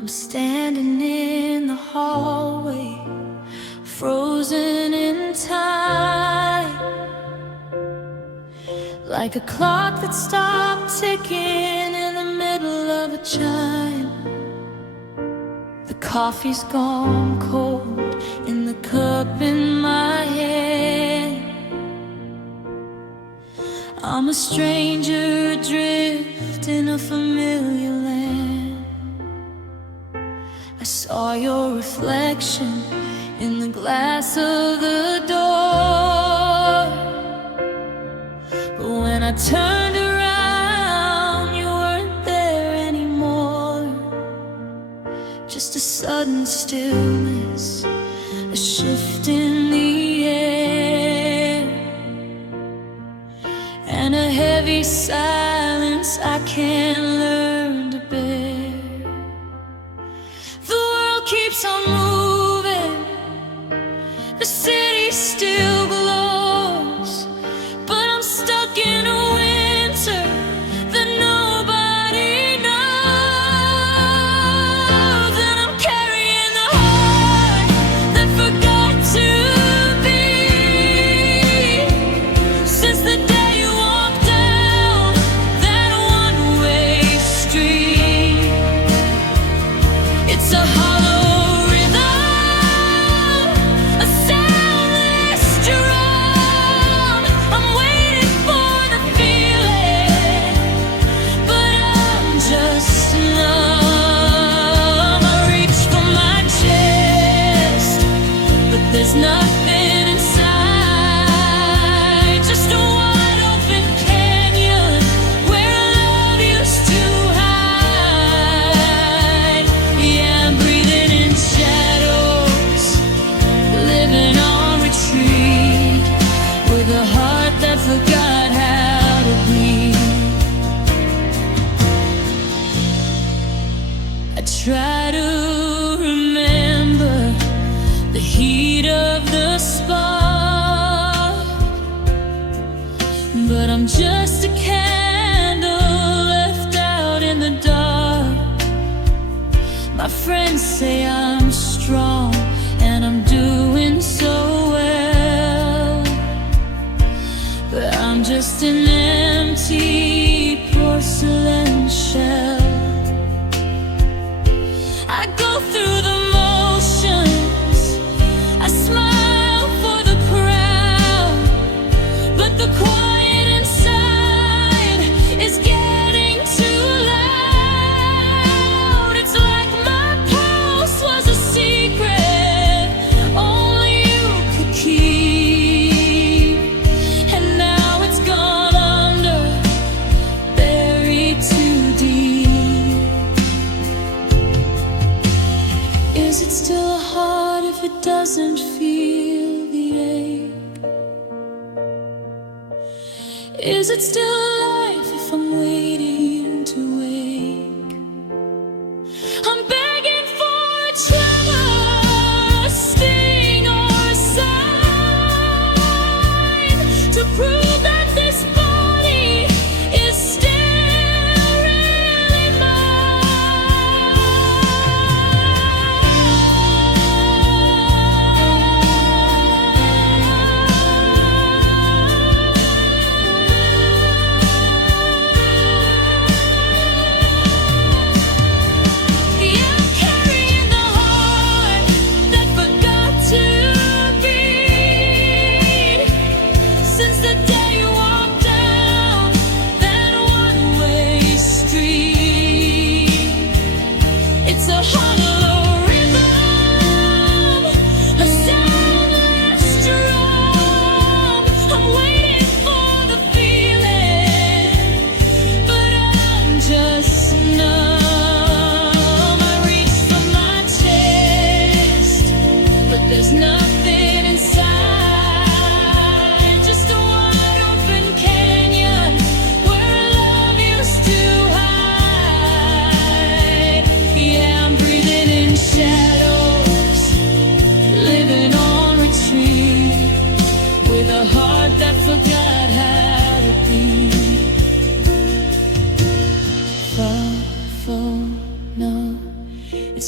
I'm standing in the hallway, frozen in time, like a clock that stopped ticking in the middle of a chime. The coffee's gone cold in the cup in my hand. I'm a stranger adrift in a familiar land. I saw your reflection in the glass of the door, but when I turned around, you weren't there anymore. Just a sudden stillness, a shift in the air, and a heavy silence I can't learn to bear. The world keeps on moving, the city still glows, but I'm stuck in a winter that nobody knows. And I'm carrying the heart that forgot to beat since the day you walked down that one-way street. It's a hollow rhythm, a soundless drum. I'm waiting for the feeling, but I'm just numb. I reach for my chest, but there's nothing inside. Just a wide open canyon where love used to hide. Yeah, I'm breathing in shadows, living on retreat, with a heart that forgot how to bleed. I try to remember the heat of the spark, but I'm just a candle left out in the dark. My friends say I'm strong and I'm doing so well, but I'm just an empty porcelain shell. I go through the motions, I smile for the crowd, but the quiet inside is getting too loud. It's like my pulse was a secret only you could keep, and now it's gone under, buried too deep. Is it still a heart if it doesn't feel the ache? Is it still alive if I'm waiting to wake? I'm begging for a tremor, a sting or a sign to prove that this body is still really mine.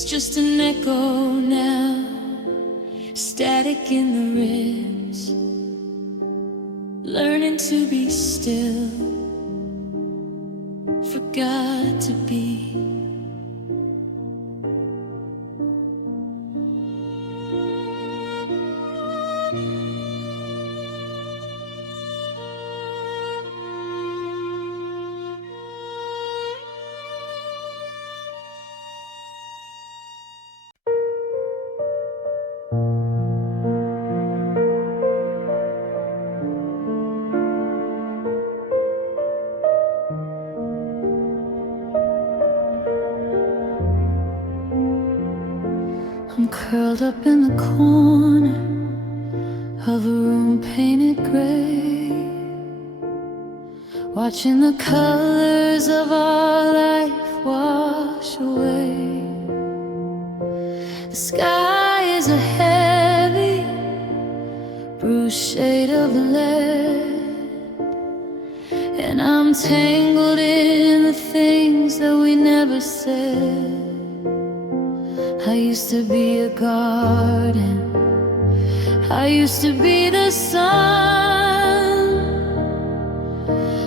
It's just an echo now, static in the ribs, learning to be still, forgot to be. I'm curled up in the corner of a room painted gray, watching the colors of our life wash away. The sky is a heavy, bruised shade of lead, and I'm tangled in the things that we never said. I used to be a garden, I used to be the sun,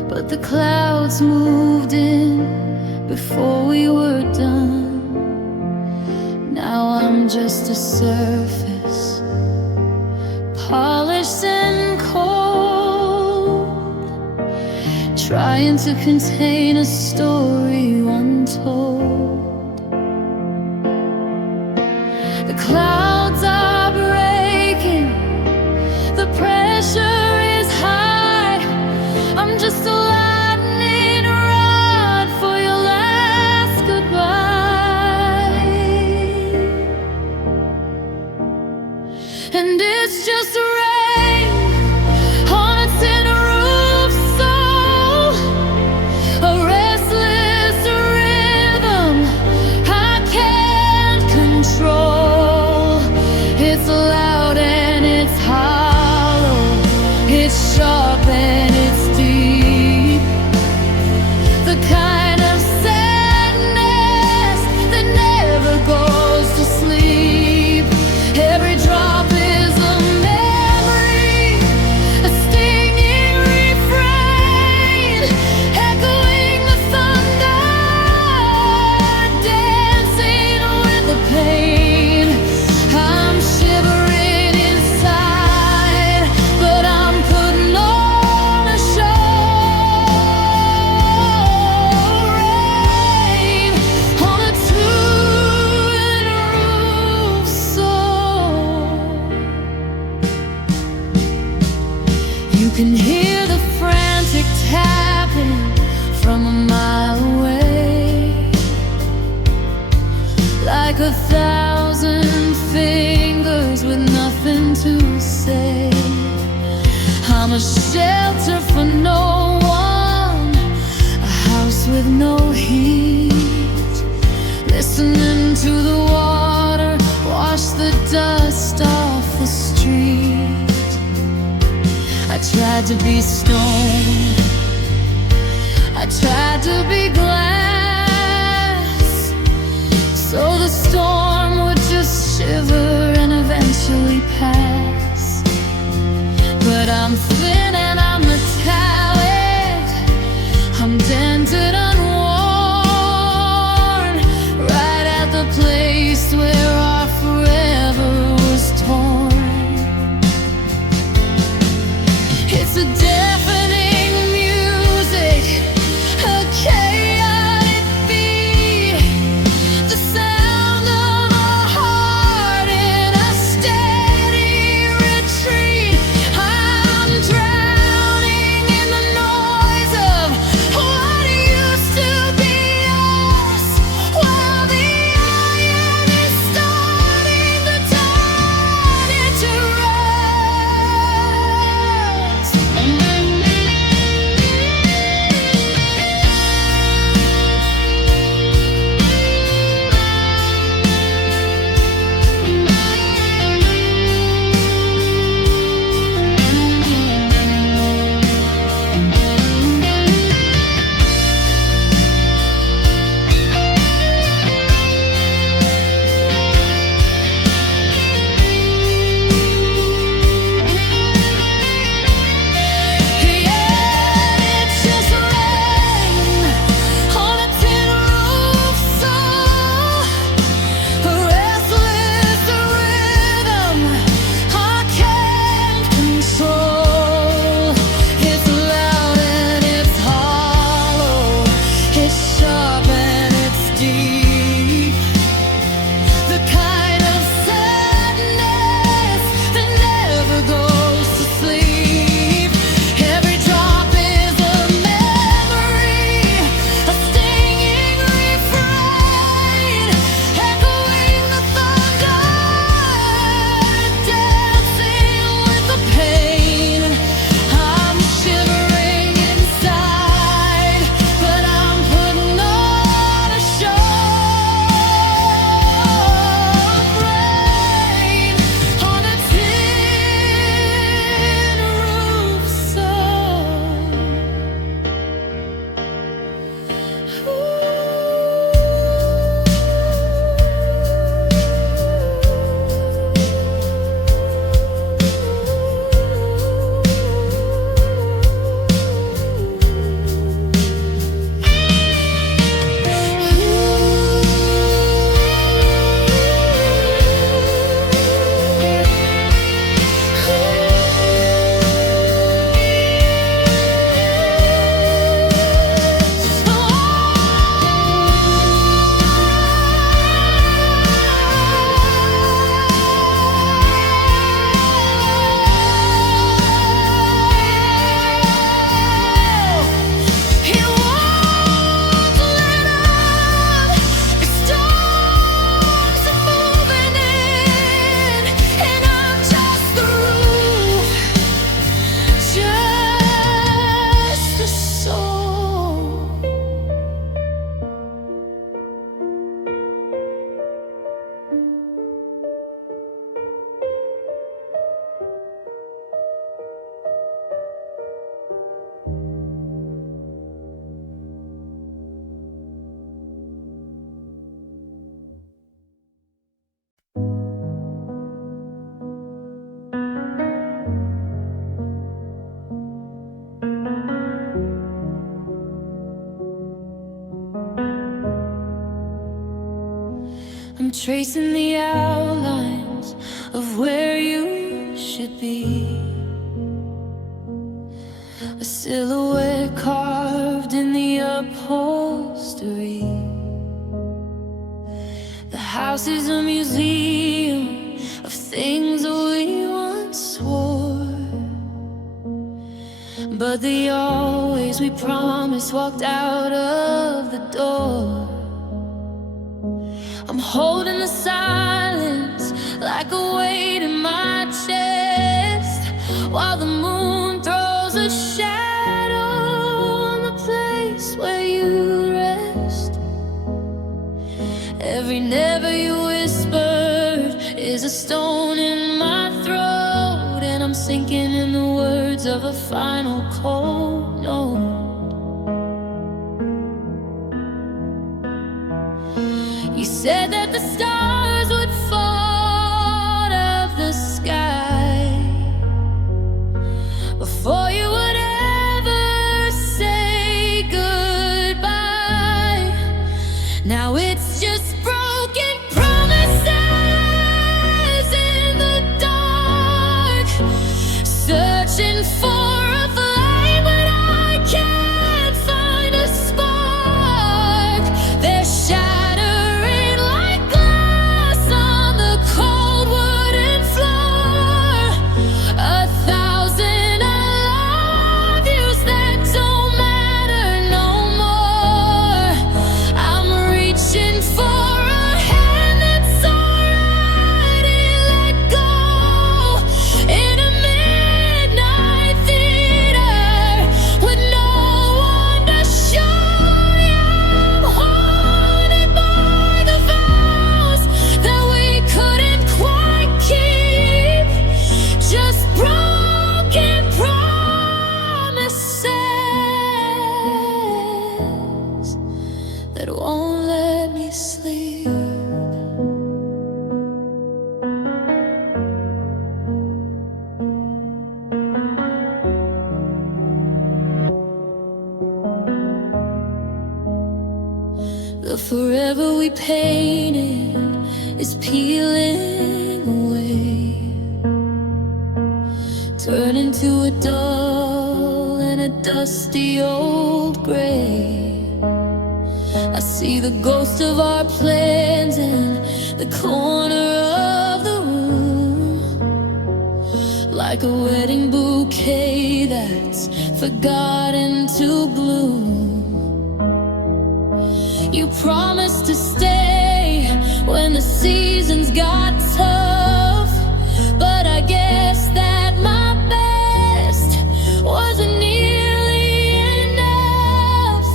but the clouds moved in before we were done. Now I'm just a surface, polished and cold, trying to contain a story untold. The clouds are breaking, the pressure is high. I'm just a lightning rod for your last goodbye. And it's just rain on a tin roof soul, a restless rhythm I can't control. It's loud and it's hollow, it's sharp and it's deep, the kind of sadness that never goes to sleep. Every drop is a memory, a stinging refrain, echoing the thunder, dancing with the pain. I'm shivering inside, but I'm putting on a show. Rain on a two-and roof soul. You can hear the frantic tapping from a mile away, like 1,000 fingers with nothing to say. I'm a shelter for no one, a house with no heat, listening to the water wash the dust off the street. I tried to be stone, I tried to be glass, so the storm would just shiver and eventually pass. But I'm thin and I'm metallic, I'm dented, unworn, right at the place where our forever was torn. It's a deafening music, a chaotic beat, the sound of a heart in a steady retreat. I'm drowning tracing the outlines of where you should be. A silhouette carved in the upholstery. The house is a museum of things we once swore, but the always we promised walked out of the door. I'm holding the silence like a weight in my chest, while the moon throws a shadow on the place where you rest. Every never you whispered is a stone in my throat, and I'm sinking in the words of a final cold note. You said that the stars would fall out of the sky before you would ever say goodbye. Now it's just broken promises in the dark, searching for a flame when I can't find a spark. They're shattering like glass on the cold wooden floor. 1,000 I love yous that don't matter no more. I'm reaching for a hand that's already let go. In a midnight theater with no one to show you, I'm haunted by the vows that we couldn't quite keep. Just broken promises that won't let me sleep. The forever we painted is peeling away, turning to a dull and a dusty old gray. I see the ghost of our plans in the corner of the room, like a wedding bouquet that's forgotten to bloom. You promised to stay when the seasons got tough, but I guess that my best wasn't nearly enough.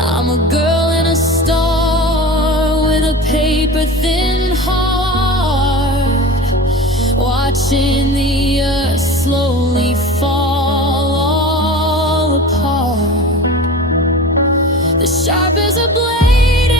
I'm a girl in a star with a paper-thin heart, watching the earth slowly fall all apart. The sharp as a blade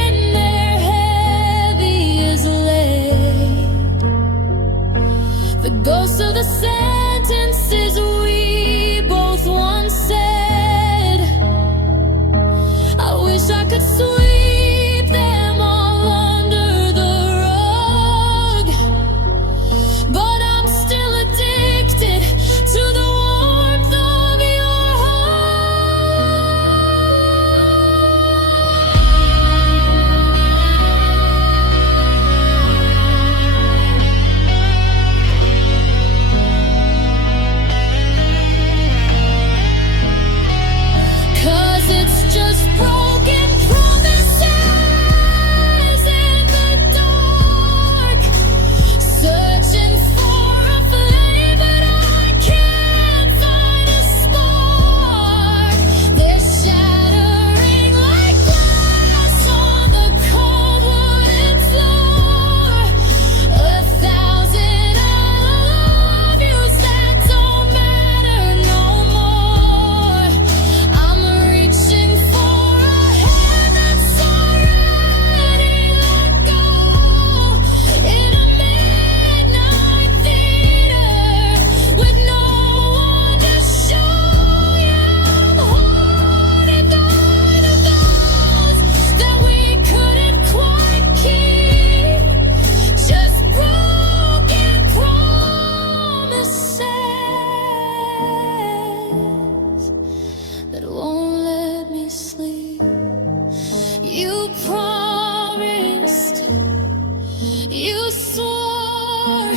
won't let me sleep. You promised, you swore,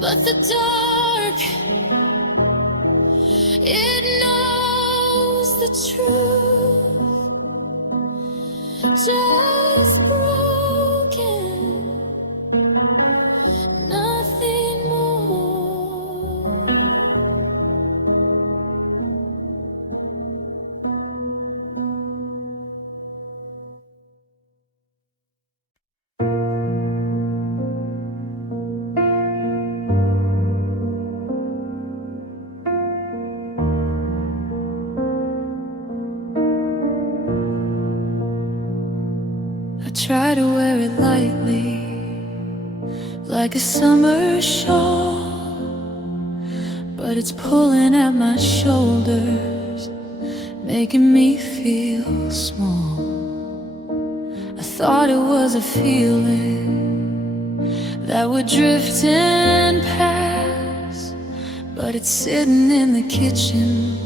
but the dark, it knows the truth. Just broken, nothing more. I try to wear it lightly, like a summer shawl, but it's pulling at my shoulders, making me feel small. I thought it was a feeling that would drift and pass, but it's sitting in the kitchen,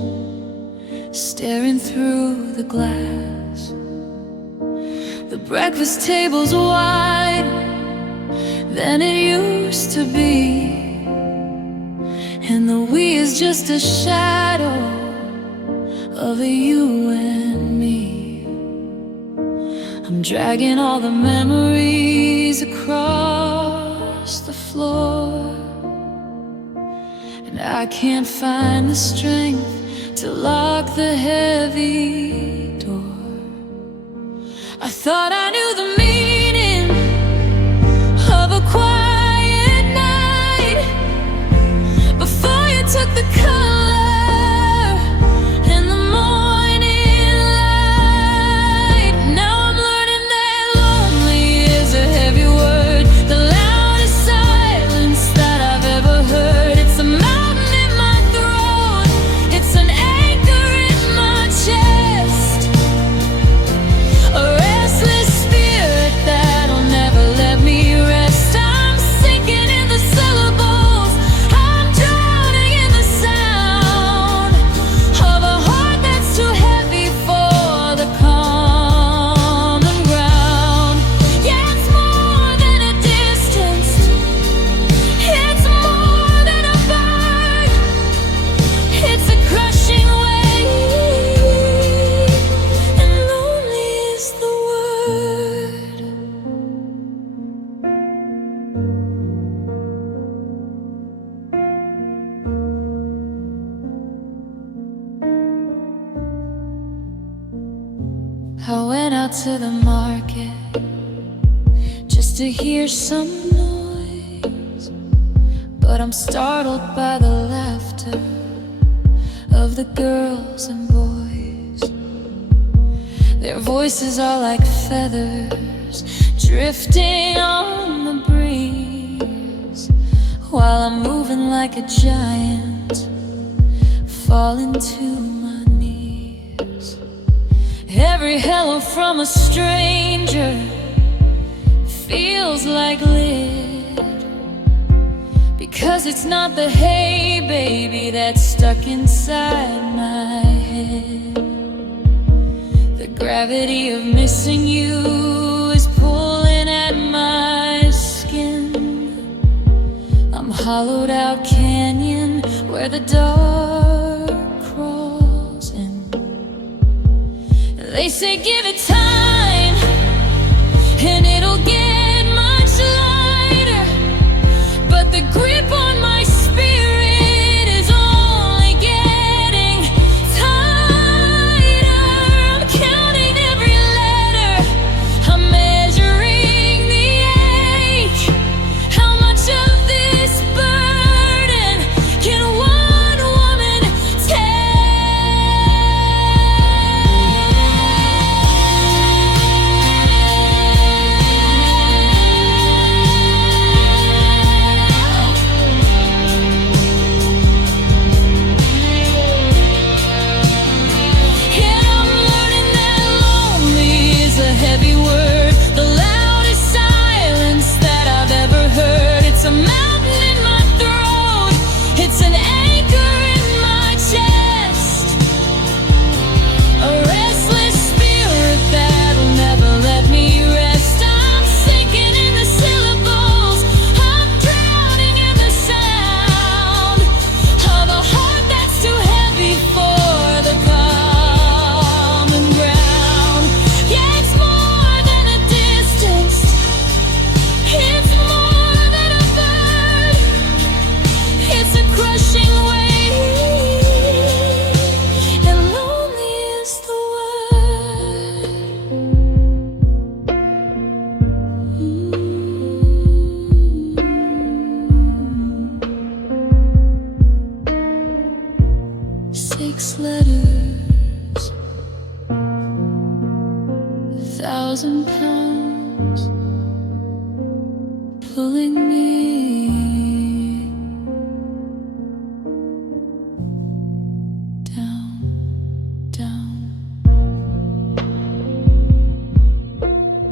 staring through the glass. The breakfast table's wide than it used to be, and the we is just a shadow of a you and me. I'm dragging all the memories across the floor, and I can't find the strength to lock the heavy door. I thought I knew the meaning of a quiet night before you took the color in the morning light. Now I'm learning that lonely is a heavy word, the loudest silence that I've ever heard. It's a mountain in my throat, it's an anchor in my chest, a restless spirit that'll never let me rest. I'm sinking in the syllables, I'm drowning in the sound of a heart that's too heavy for the common ground. Yeah, it's more than a distance, it's more than a burn, it's a crushing weight, and lonely is the word. I went out to the market just to hear some noise, but I'm startled by the laughter of the girls and boys. Their voices are like feathers drifting on the breeze, while I'm moving like a giant, falling to my knees. Every hello from a stranger feels like lead, because it's not the hey baby that's stuck inside my head. The gravity of missing you is pulling at my skin. I'm hollowed out canyon where the dark crawls in. They say give it time and it'll get much lighter, but the grip on my spirit is only getting tighter. I'm counting every letter, I'm measuring the ache. How much of this burden can one woman take? winters, 1,000 pounds pulling me down, down,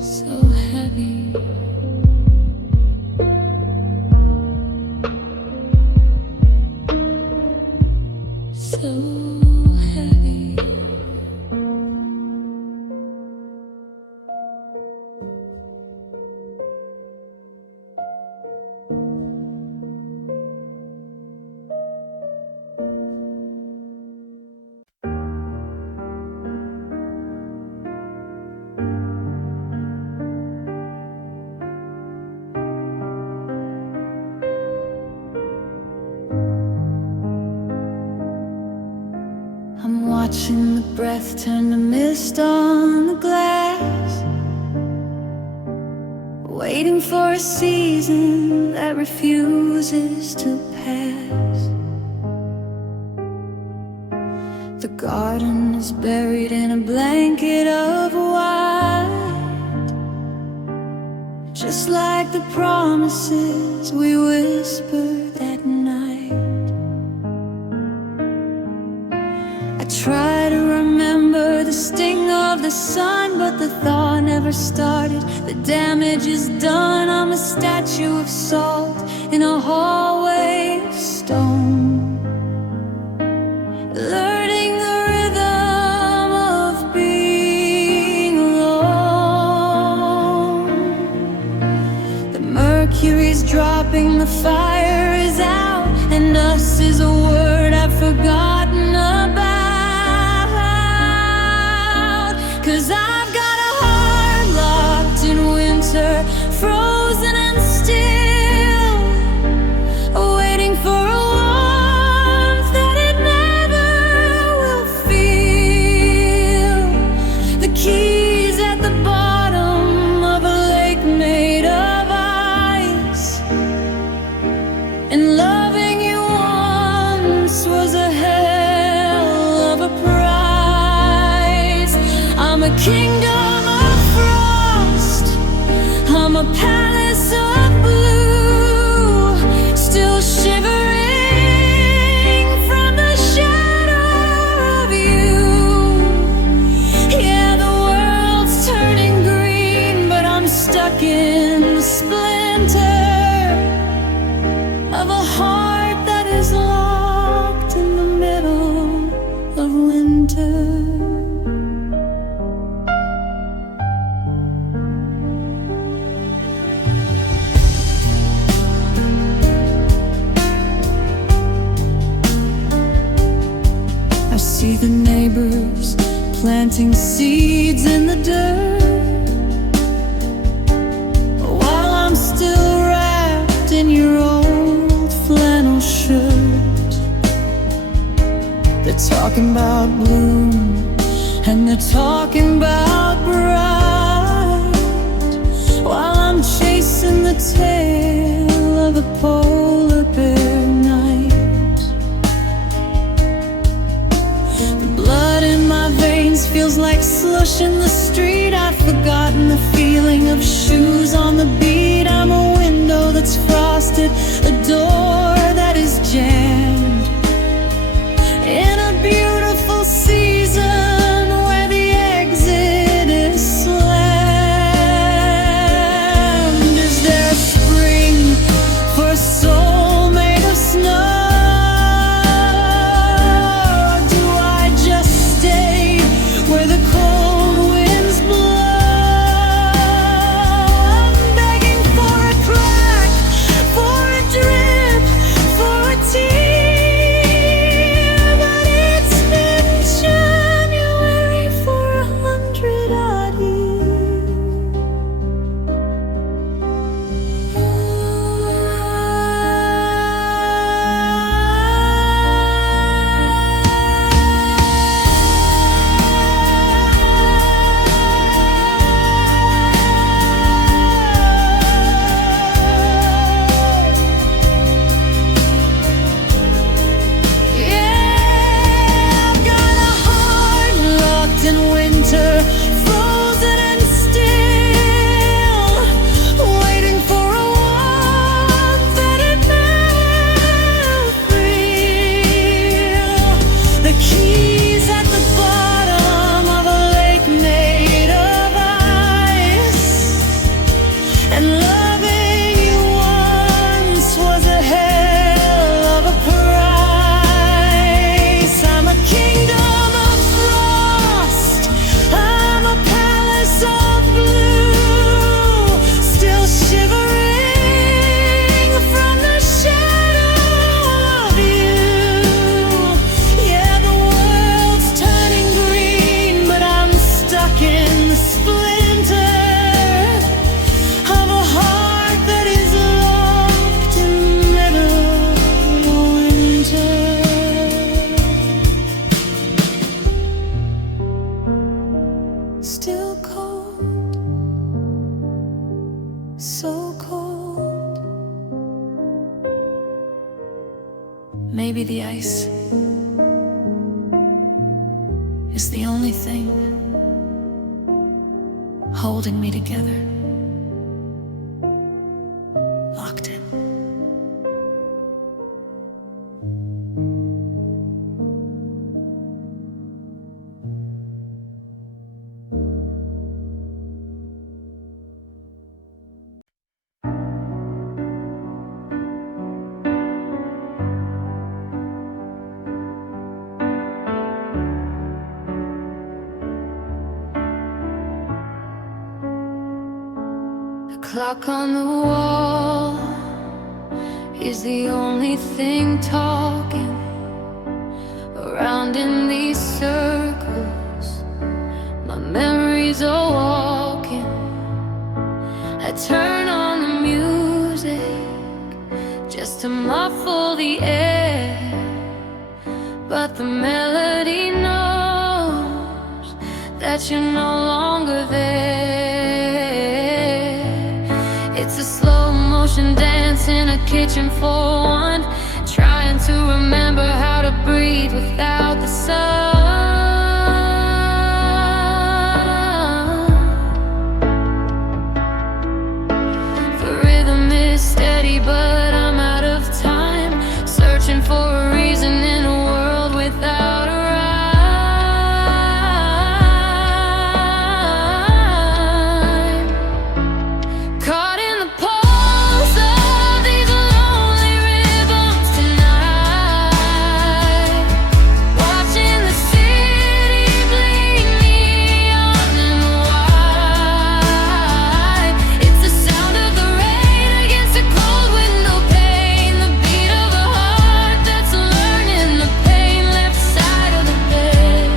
so heavy. So heavy. I'm watching the breath turn to mist on the glass, waiting for a season that refuses to pass. The garden is buried in a blanket of white, just like the promises we whispered that night. I try to remember the sting of the sun, but the thaw never started. The damage is done. I'm a statue of salt in a hallway of stone, learning the rhythm of being alone. The mercury's dropping, the fire is out, and us is a word I've forgotten about. 'Cause I've got a heart locked in winter, frozen and still, waiting for a warmth that it never will feel. The keys at the bottom of a lake made of ice, and loving you once was a hell of a price. I'm a kingdom of frost, I'm a palace of blue, still shivering from the shadow of you. Yeah, the world's turning green, but I'm stuck in the splinter of a heart that is locked in the middle of winter. I see the neighbors planting seeds in the dirt, while I'm still wrapped in your old flannel shirt. They're talking about bloom, and they're talking about bright, while I'm chasing the tail of a polar bear night. The blood in my veins feels like slush in the street. I've forgotten the feeling of shoes on the beat. I'm a window that's frosted, a door that is jammed, in a beautiful season where the exit is slammed. Is there a spring for a soul made of snow? Or do I just stay where the cold winds blow? I'm begging for a crack, for a drip, maybe the ice is the only thing holding me together, locked in. Clock on the wall is the only thing talking around in these circles. My memories are walking. I turn on the music just to muffle the air, but the melody knows that you're no longer there. It's a slow motion dance in a kitchen for one, trying to remember how to breathe without the sun. The rhythm is steady, but I'm out of time, searching for a reason in a world without a rhyme. Caught in the pulse of these lonely rhythms tonight, watching the city bleed neon and white. It's the sound of the rain against a cold window pane, the beat of a heart that's learning the pain. Left side of the bed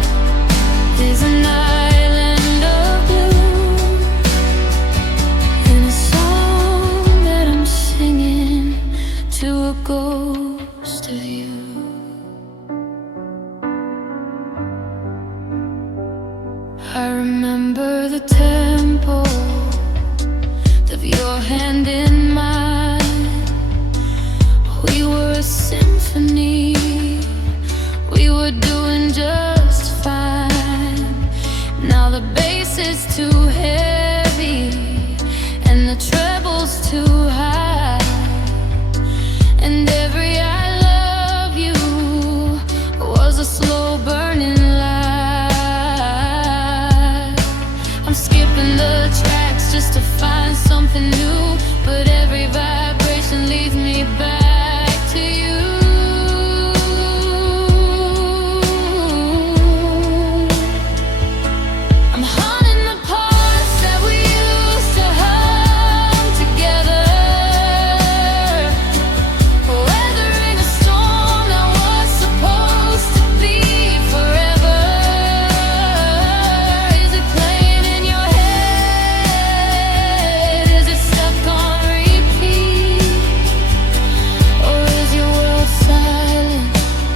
is an island of blue, and a song that I'm singing to a ghost of you. I remember the tempo of your hand in mine. We were a symphony, we were doing just fine. Now the bass is too heavy and the treble's too high, and every I love you was a slow burning light. I'm skipping the tracks just to find something new, but every vibration leads me back to you. I'm haunting the parts that we used to hum together, weathering a storm that was supposed to be forever. Is it playing in your head? Is it stuck on repeat? Or is your world silent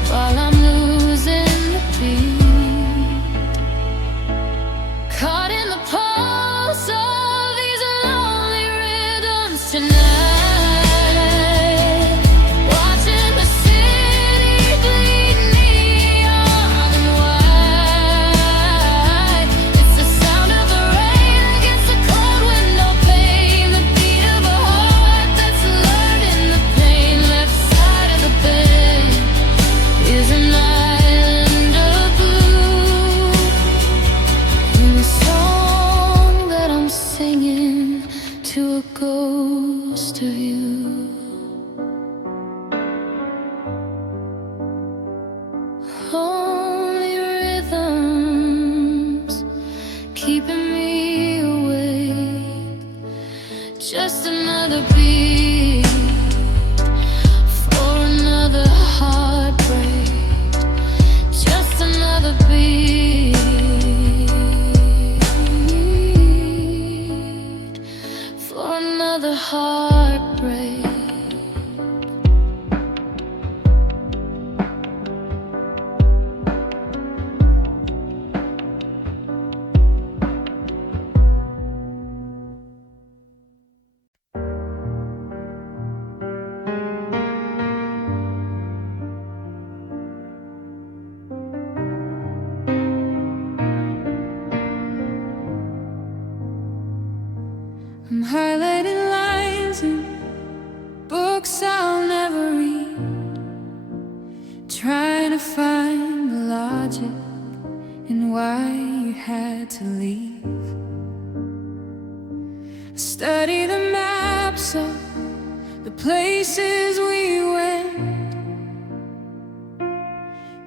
while I'm losing the beat? Caught in the pulse of these lonely rhythms tonight, watching the city bleed neon and white. It's the sound of the rain against the cold window pane, the beat of a heart that's learning the pain. Left side of the bed is an island of blue, and the song that I'm singing to a ghost of you. Only rhythms keeping me awake, just another beat for another heartbreak, just another beat for another heartbreak. I'm highlighting lines in books I'll never read, trying to find the logic in why you had to leave. I study the maps of the places we went,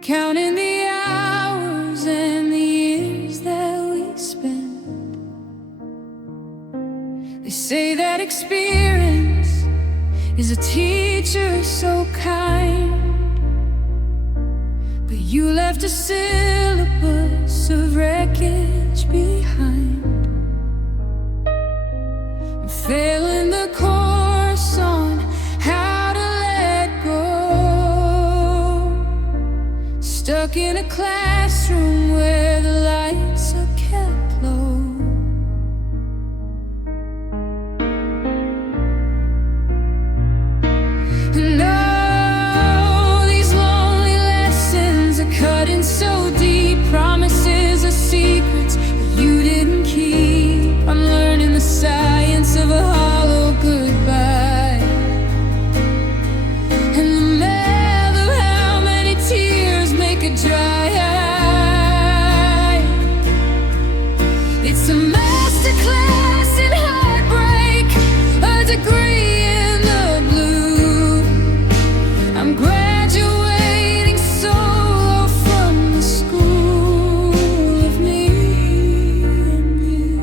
counting the hours and the years that we spent. They say that experience is a teacher so kind, but you left a syllabus of wreckage behind. I'm failing the course on how to let go, stuck in a classroom where the lights are kept low. No, these lonely lessons are cutting so deep. Promises are secrets that you didn't keep. I'm learning the science of a hollow goodbye, and the math of how many tears make a dry eye. It's a masterclass in heartbreak, a degree in the blue. I'm graduating solo from the school of me and you.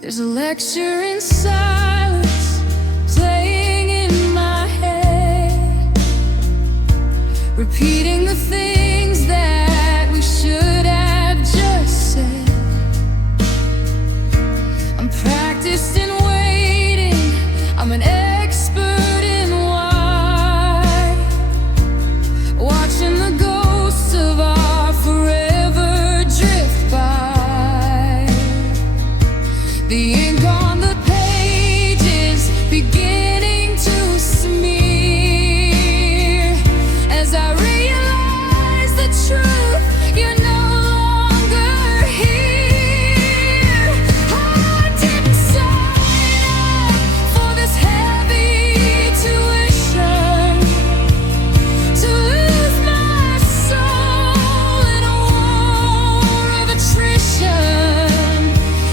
There's a lecture in silence playing in my head, repeating the things that we should have just said. I'm practiced in waiting, I'm an expert in why, watching the ghosts of our forever drift by. The ink on the pages beginning to smear as I realize the truth, you're no longer here. I didn't sign up for this heavy tuition, to lose my soul in a war of attrition.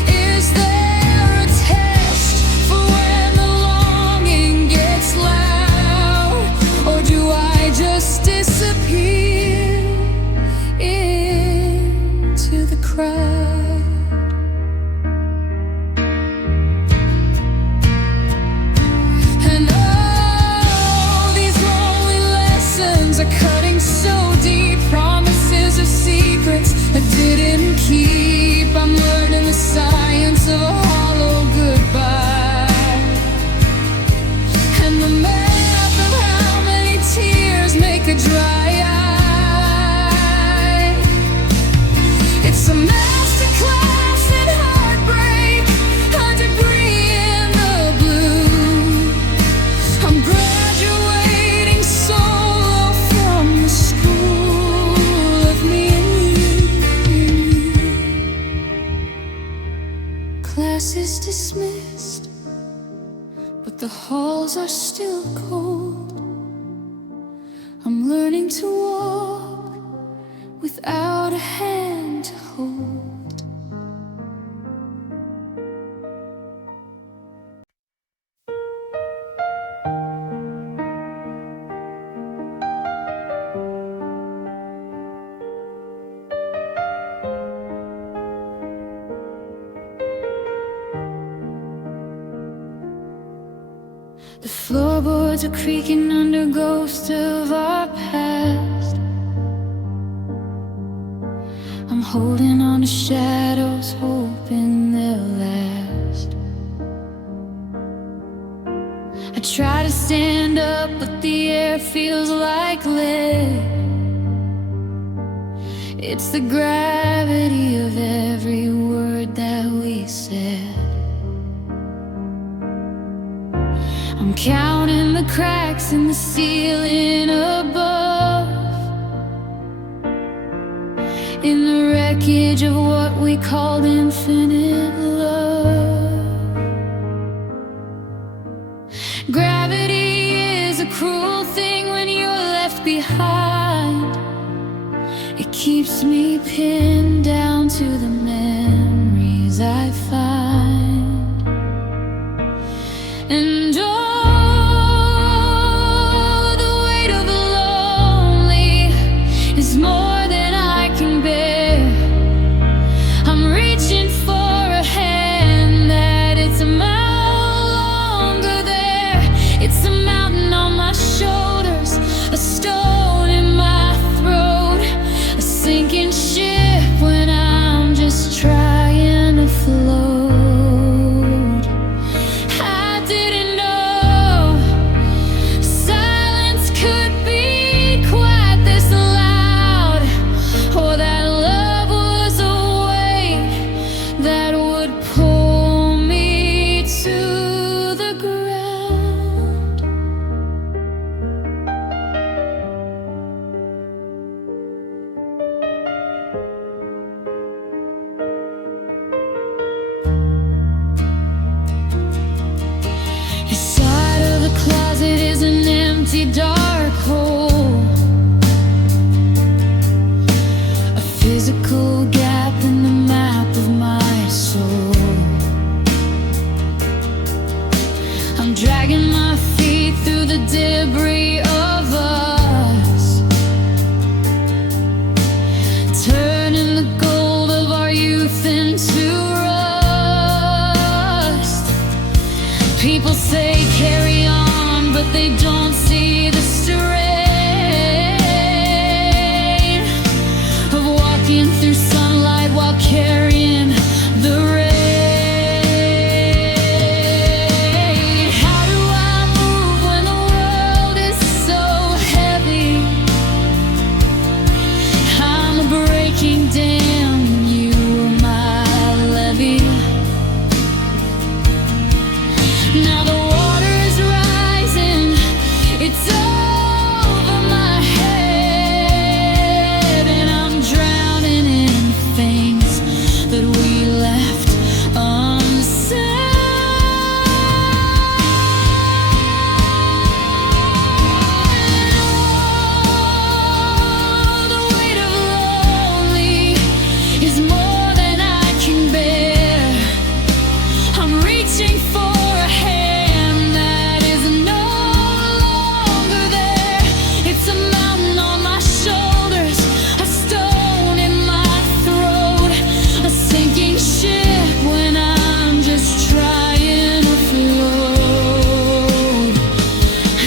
Is there a test for when the longing gets loud, or do I just disappear into the crowd? And oh, these lonely lessons are cutting so deep. Promises are secrets I didn't keep. I'm learning the science of a hollow goodbye, and the math of how many tears make a dry eye. It's a masterclass in heartbreak, a degree in the blue. I'm graduating solo from the school of me and you. Class is dismissed, but the halls are still cold. I'm learning to walk without a hand to hold. The floorboards are creaking under ghosts of our past. I'm holding on to shadows, hoping they'll last. I try to stand up, but the air feels like lead. It's the gravity of every word that we said. I'm counting the cracks in the ceiling above, in the wreckage of what we called infinite love. Gravity is a cruel thing when you're left behind. It keeps me pinned down to the memories I find. And the weight of the lonely is more than I can bear. I'm reaching for a hand that it's a mile longer there. It's a mountain on my shoulders, a stone in my throat, a sinking ship when I'm just trying to float. I didn't know silence could be quite this loud, or that love was a weight that would pull me to the ground. Inside of the closet is an empty, dark hole, a physical gap in the map of my soul. I'm dragging my feet through the debris of us, turning the gold of our youth into rust. People say carry on, but they don't see the strain of walking through sunlight while carrying the rain. How do I move when the world is so heavy? I'm a breaking dam and you are my levee. Now the water is rising, it's over my head, and I'm drowning in things that we left unsaid. Oh, the weight of lonely is more than I can bear. I'm reaching for a hand that is no longer there. It's a mountain on my shoulders, a stone in my throat, a sinking ship when I'm just trying to float.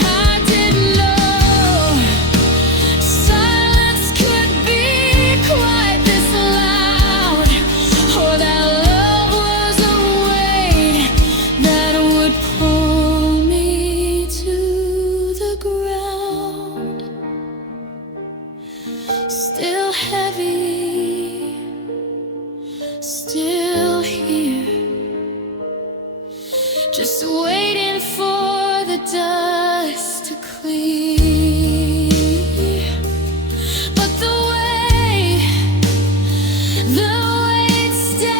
I didn't know silence could be quite this loud, or that love was a weight that would pull me to the ground. Still heavy, still here, just waiting for the dust to clear. But the weight stays.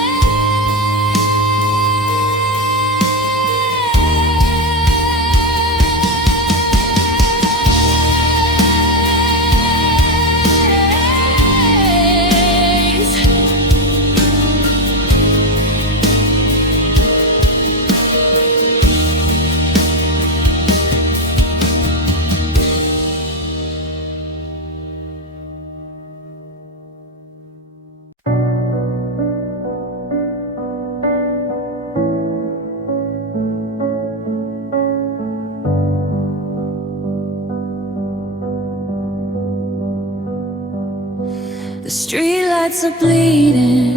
The streetlights are bleeding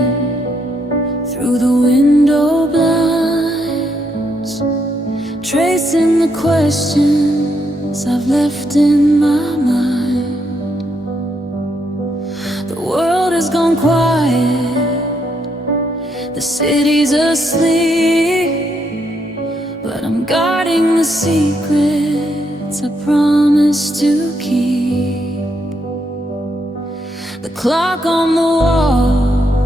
through the window blinds, tracing the questions I've left in my mind. The world has gone quiet, the city's asleep, but I'm guarding the secrets I promised to keep. The clock on the wall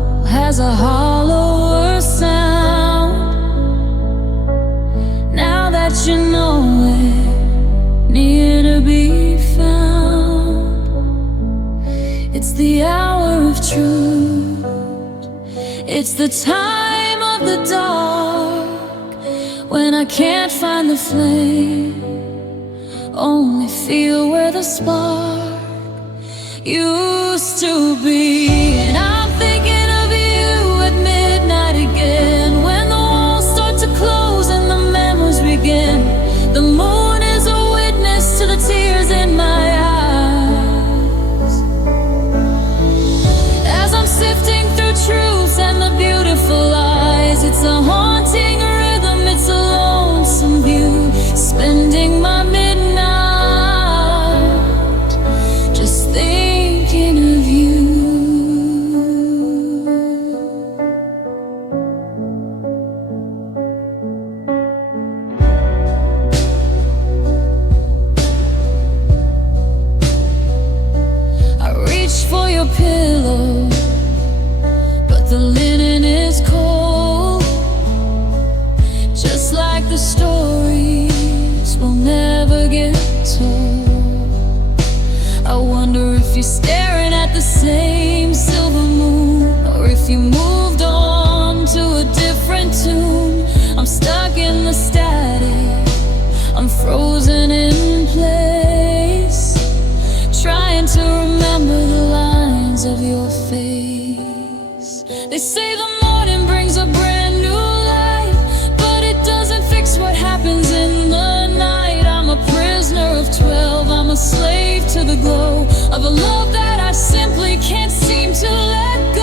has a hollower sound. Now that you know it, near to be found. It's the hour of truth. It's the time of the dark, when I can't find the flame, only feel where the spark used to be. And I'm thinking of you at midnight again, when the walls start to close and the memories begin. The moon is a witness to the tears in my eyes, as I'm sifting through truths and the beautiful lies. It's a haunting rhythm, it's a lonesome view, spending my midnight just thinking of you. I reach for your pillow, but the linen is cold, just like the stories we'll never get told. I wonder if you're staring at the same silver moon, or if you moved on to a different tune. I'm stuck in the static, I'm frozen in place, trying to remember the lines of your face. They say the morning brings a brand new light, but it doesn't fix what happens in the night. I'm a prisoner of 12, I'm a slave to the glow of a love that I simply can't seem to let go.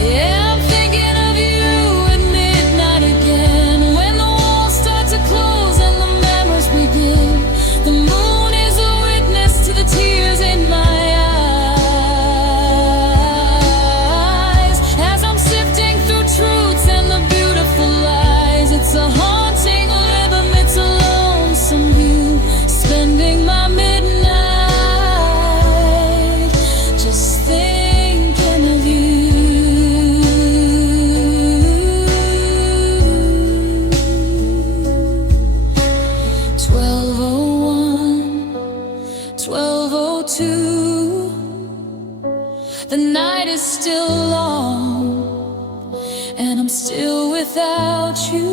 Yeah, I'm thinking of you at midnight again, when the walls start to close and the memories begin. The moon is a witness to the tears in my eyes, as I'm sifting through truths and the beautiful lies. It's a haunting rhythm, it's a lonesome view, spending my midnight just thinking of you. 12:01, 12:02, the night is still long, and I'm still without you.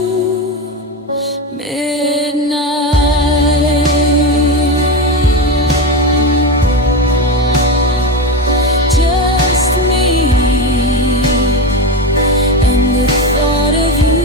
Midnight, just me and the thought of you.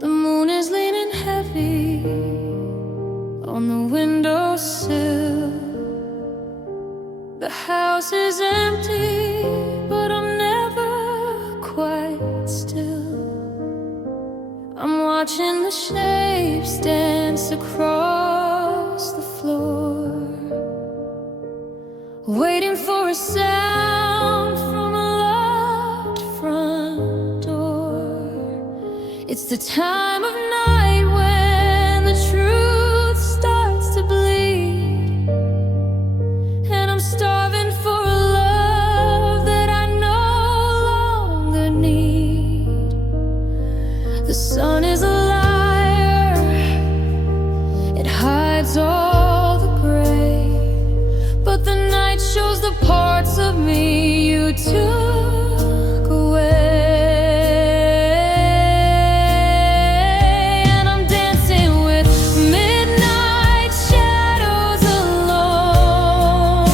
The moon is leaning heavy on the windowsill. The house is empty, but I'm never quite still. I'm watching the shapes dance across the floor, waiting for a sound from a locked front door. It's the time of night when the truth starts to bleed, and I'm starving for a love that I no longer need. The sun is a liar, it hides all the gray, but the night shows the parts of me you took away. And I'm dancing with midnight shadows alone,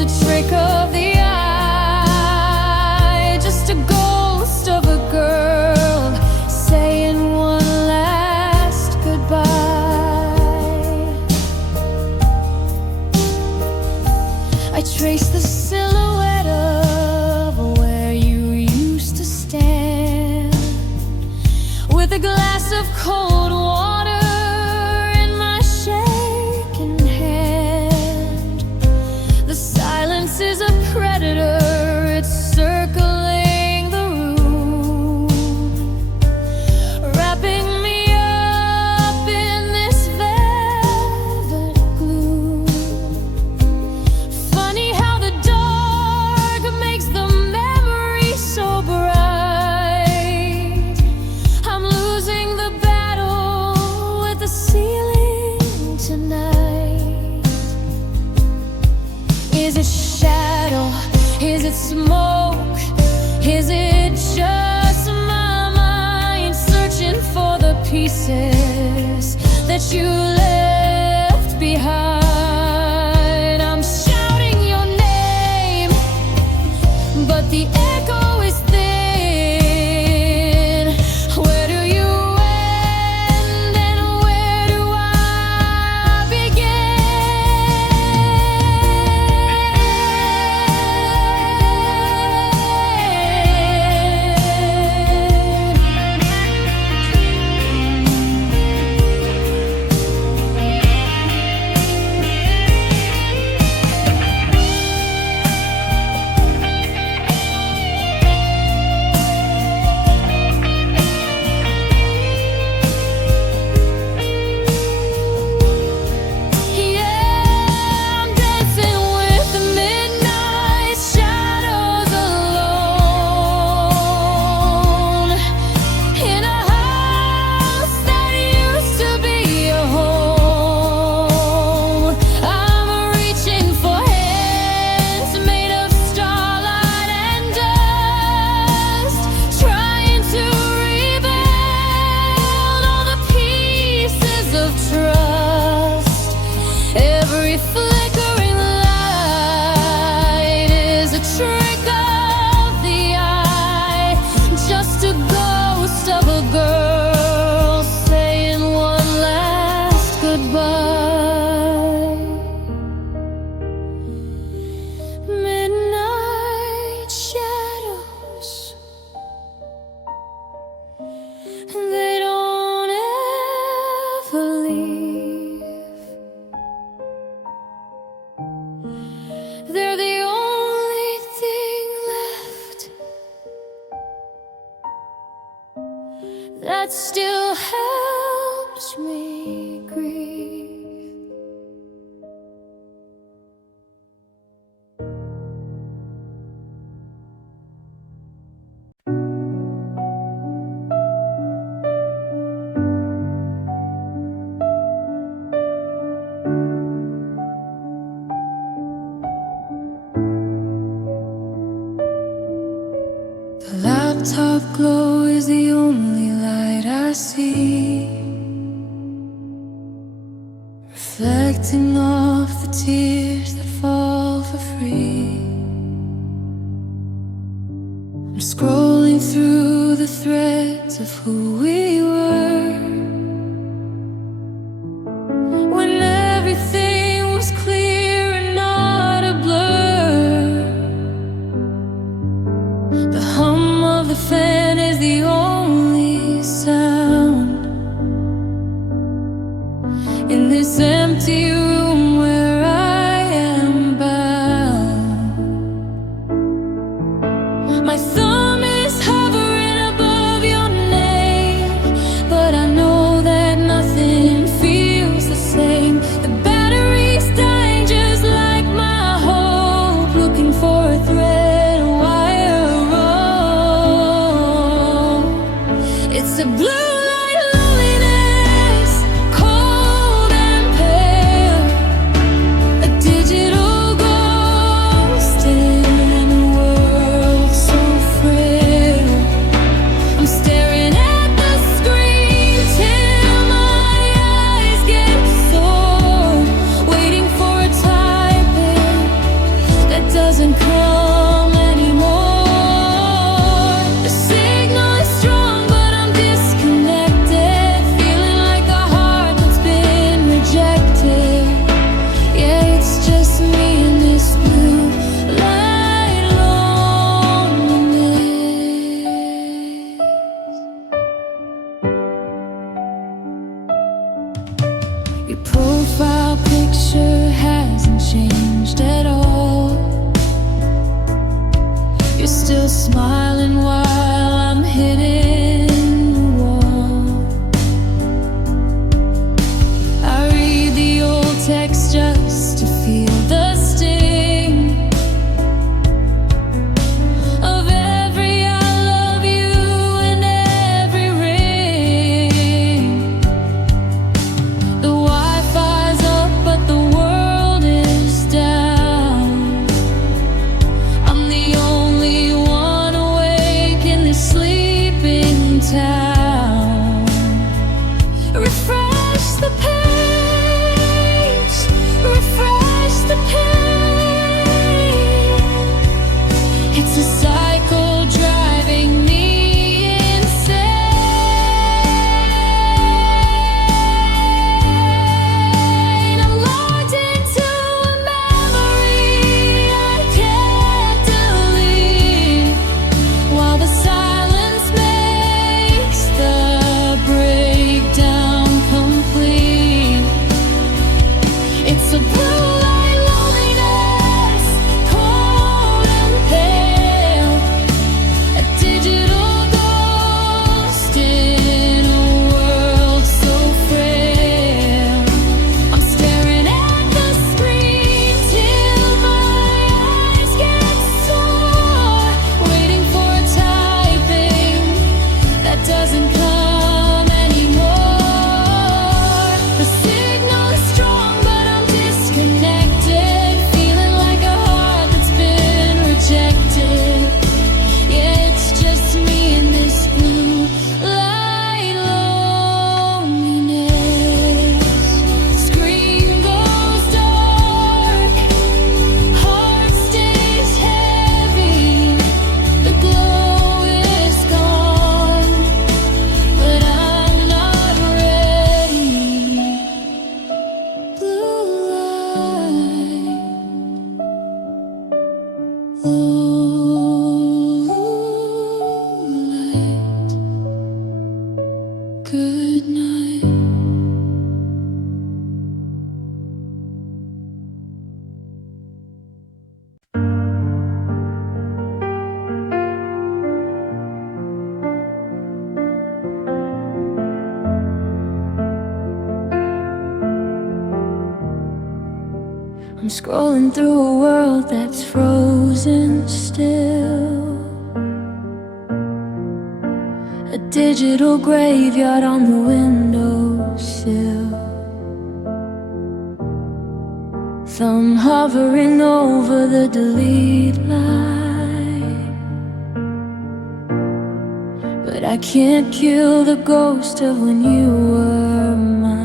a trick of the eye, just a ghost of a girl saying one last goodbye. I trace the silhouette of where you used to stand, with a glass of cold water in my shaking hand. The silence is a predator, it's circling the room, wrapping me up in this velvet gloom. Funny how the dark makes the memory so bright. I'm losing the battle with the ceiling tonight. Is it shadow? Is it smoke? Is it just my mind searching for the pieces that you left behind? I'm shouting your name, but the echo is thin. Where do you end and where do I They're the only thing left that still helps me grieve. The laptop glow is the only light I see, reflecting off the tears that fall for free. I'm scrolling through the threads of who we were, when everything was clear and not a blur. The hum of the fan is the only sound in this empty room where I am bound. My thumb is hovering above your name, scrolling through a world that's frozen still, a digital graveyard on the windowsill, thumb hovering over the delete line. But I can't kill the ghost of when you were mine.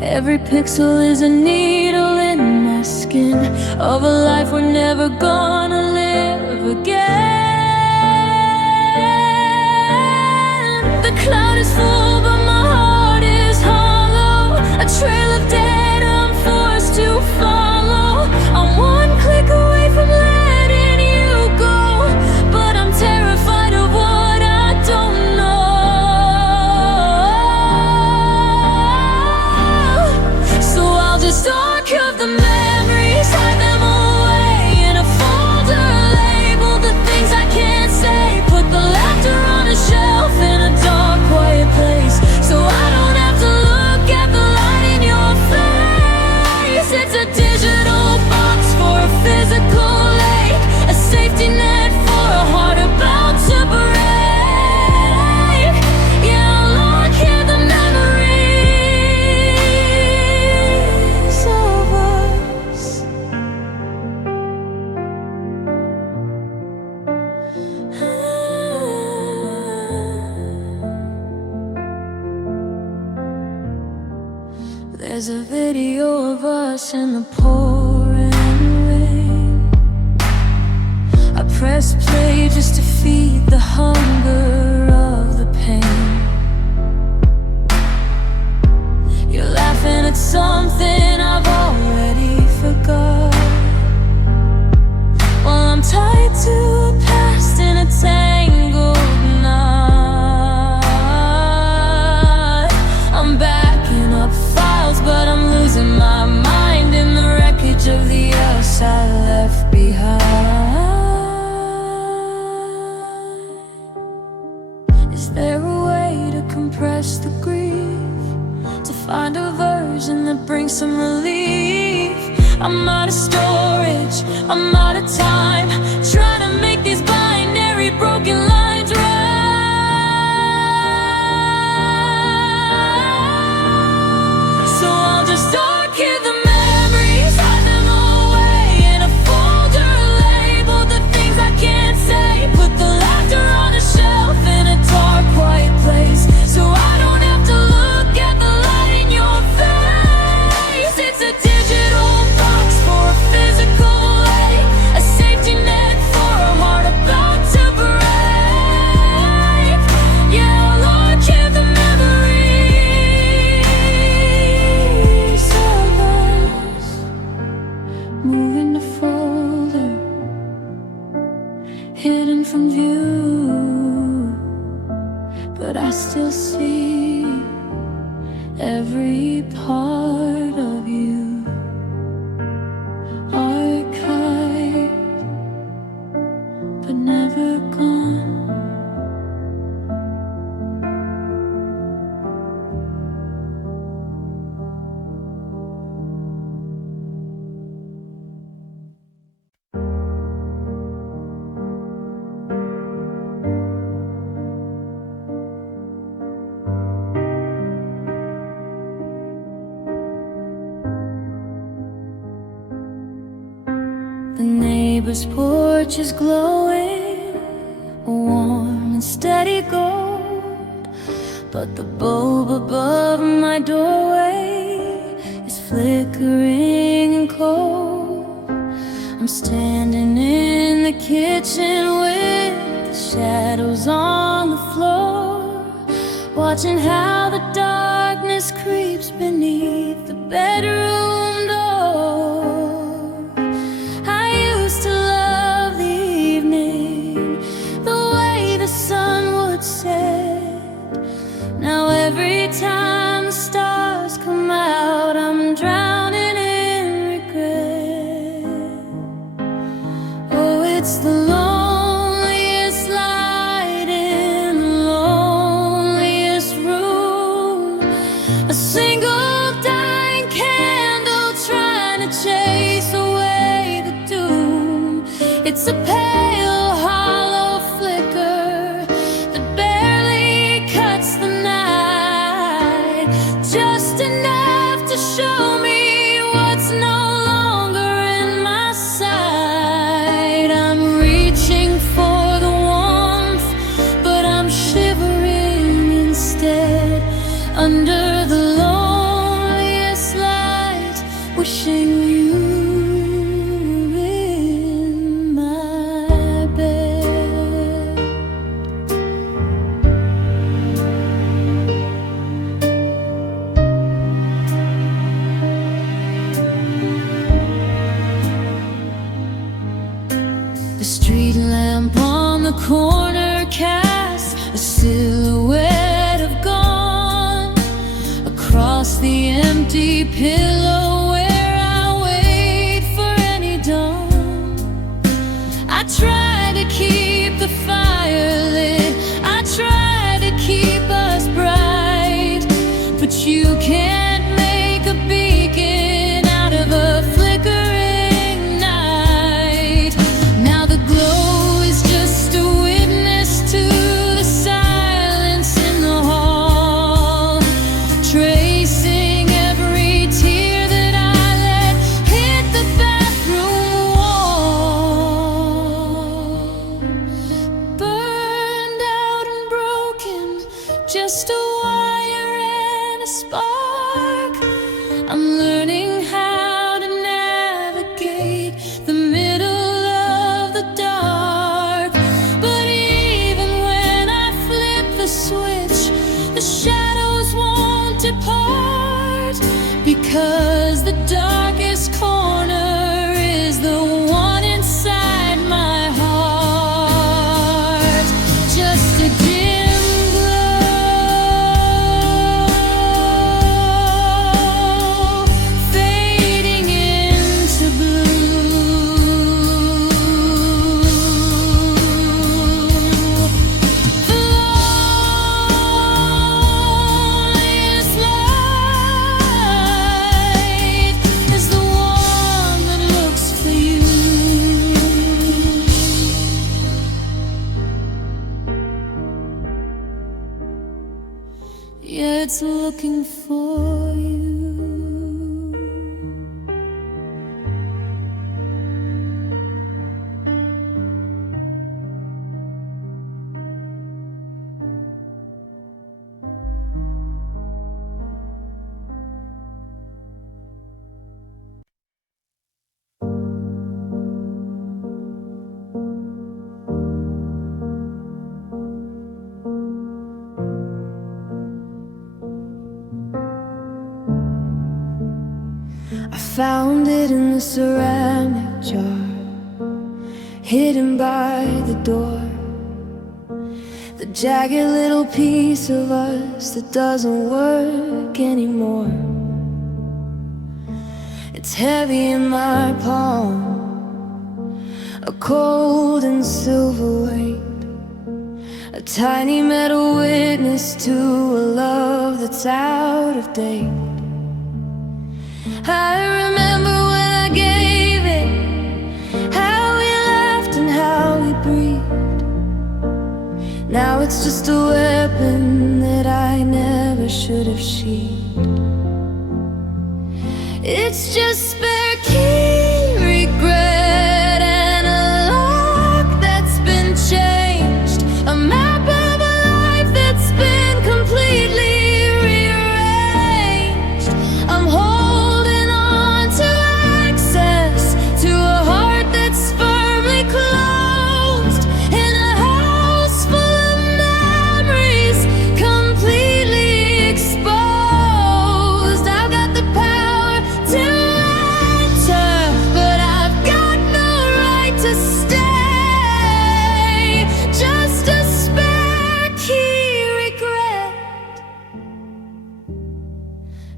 Every pixel is a needle in my skin, of a life we're never gonna live again. The cloud is full but my heart is hollow, a trail of dead I'm forced to follow. I'm one click away from letting you go, but I'm terrified of what I don't know. So I'll just archive the memories, hide them away in a folder, label the things I can't say, put the laughter on a shelf in a dark, quiet place, so I don't have to look at the light in your face. It's a digital box for a physical ache, a safety net for a heart about to break. Yeah, I'll lock in the memories of us. There's a video of us in the pouring rain. I press play just to feed the hunger of the pain. You're laughing at something I've already forgot, while I'm tied to a past in a tangled knot. I'm backing up files, but I'm losing my mind in the wreckage of the us I left behind. Is there a way to compress the grief, to find a version that brings some relief? I'm out of storage, I'm out of time, trying to make these binary broken lines right. So I'll just archive the memories, hide them away in a folder, label the things I can't say, put the laughter on a shelf in a dark, quiet place, so I don't have to look at the light in your face. It's a digital box for a physical ache, a safety net for a heart about to break. Yeah, I'll archive the memories of us. Moving the folder, hidden from view, but I still see every part of you. Archived, but never gone. The neighbor's porch is glowing, a warm and steady gold, but the bulb above my doorway is flickering and cold. I'm standing in the kitchen with the shadows on the floor, watching how the darkness creeps beneath the bedroom door. To love the evening, the way the sun would set. Now every time the stars come out, I'm drowning in regret. Oh, it's the loneliest light in the loneliest room, a single dying candle It's a pale, hollow flicker that barely cuts the night, just enough to show me what's no longer in my sight. I'm reaching for the warmth, but I'm shivering instead under the loneliest light, wishing you in my bed. The street lamp on the corner casts a silhouette of gone across the empty pillow where I wait for any dawn. I try to keep the fire lit, I try to keep us bright, but you can't make a beacon out of a flickering night. Now the glow is just a witness to the silence in the hall, tracing every tear that I let hit the bathroom wall. Burned out and broken, just a wire and a spark. I'm learning how to navigate the middle of the dark, but even when I flip the switch, the shadows won't depart, because the darkest corner is the one inside my heart. Just a dim glow, fading into blue. The loneliest light is the one that looks for you. Yeah, it's looking for you. I found it in the ceramic jar, hidden by the door. The jagged little piece of us that doesn't work anymore. It's heavy in my palm, a cold and silver weight, a tiny metal witness to a love that's out of date. I remember when I gave it, how we laughed and how we breathed. Now it's just a weapon that I never should have sheathed. It's just spare key regret and a lock that's been changed, a map of a life that's been completely rearranged. I'm holding on to access to a heart that's firmly closed, in a house full of memories completely exposed. I've got the power to enter, but I've got no right to stay. Just a spare key regret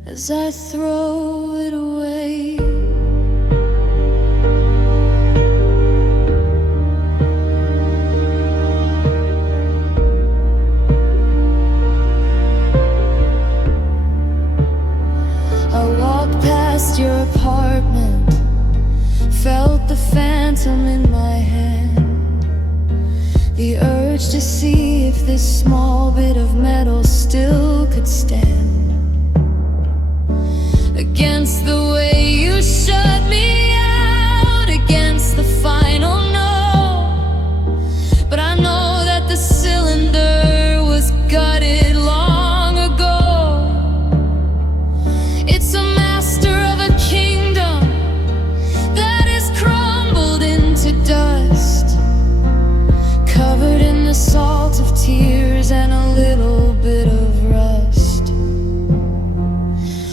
as I throw it away. I walked past your apartment, felt the phantom in my hand, the urge to see if this small bit of metal still could stand against the way you shut me out, against the final no. But I know that the cylinder was gutted long ago. It's a master of a kingdom that is crumbled into dust, covered in the salt of tears and a little bit of rust.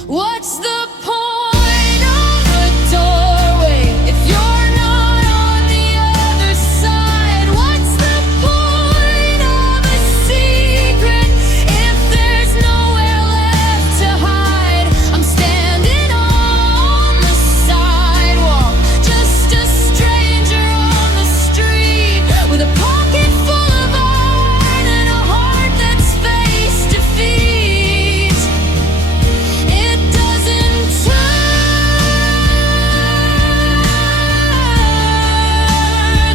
What's the point of a doorway if you're not on the other side? What's the point of a secret if there's nowhere left to hide? I'm standing on the sidewalk, just a stranger on the street, with a pocket full of iron and a heart that's faced defeat. It doesn't turn,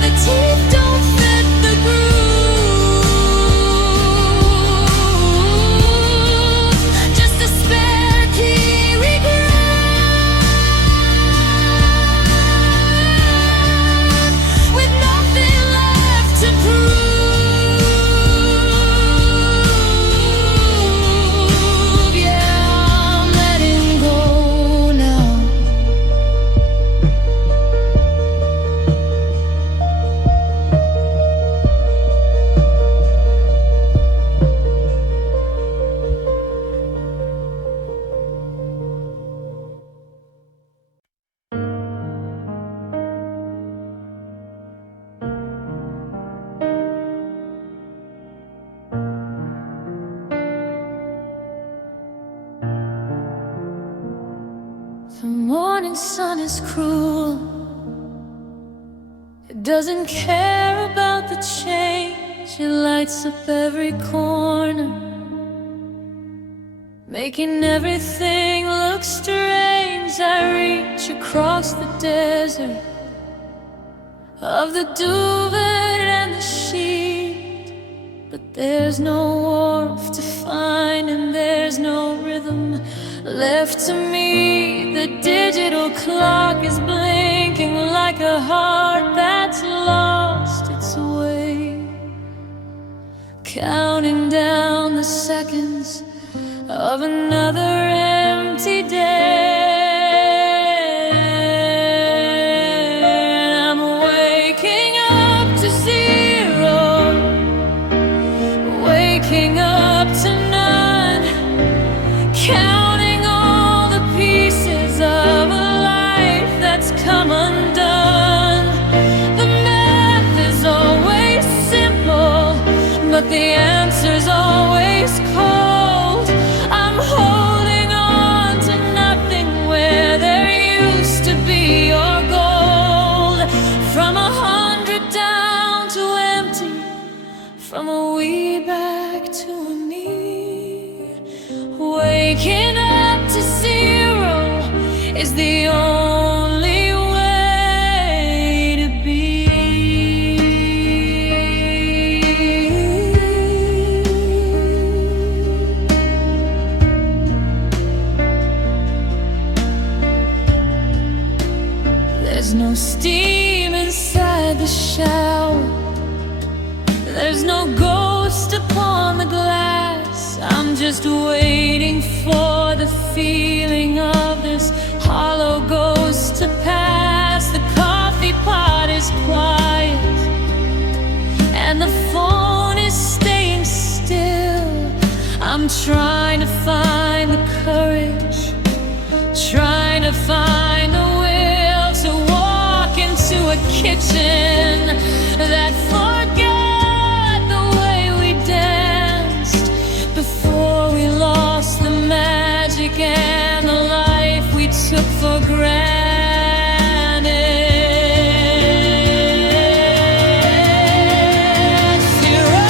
the teeth don't fit the groove, just a spare key regret, with nothing left to prove. Yeah, I'm letting go now. The morning sun is cruel. It doesn't care about the change. It lights up every corner, making everything look strange. I reach across the desert of the duvet and the sheet, but there's no warmth to find and there's no rhythm left to me. The digital clock is blinking like a heart that's lost its way, counting down the seconds of another empty day. I'm waking up to zero, waking up to none, counting all the pieces of a life that's come undone. The math is always simple, but the answer's always cold. I'm holding on to nothing where there used to be your gold. From 100 down to empty, from a we back to a me. Waking up to zero is the only way to be. There's no steam inside the shower, there's no ghost upon the glass. I'm just waiting for the feeling of this hollow ghost to pass. The coffee pot is quiet and the phone is staying still. I'm trying to find the courage, trying to find the will to walk into a kitchen that forgot the way we danced before we lost the magic and the life we took for granted. Zero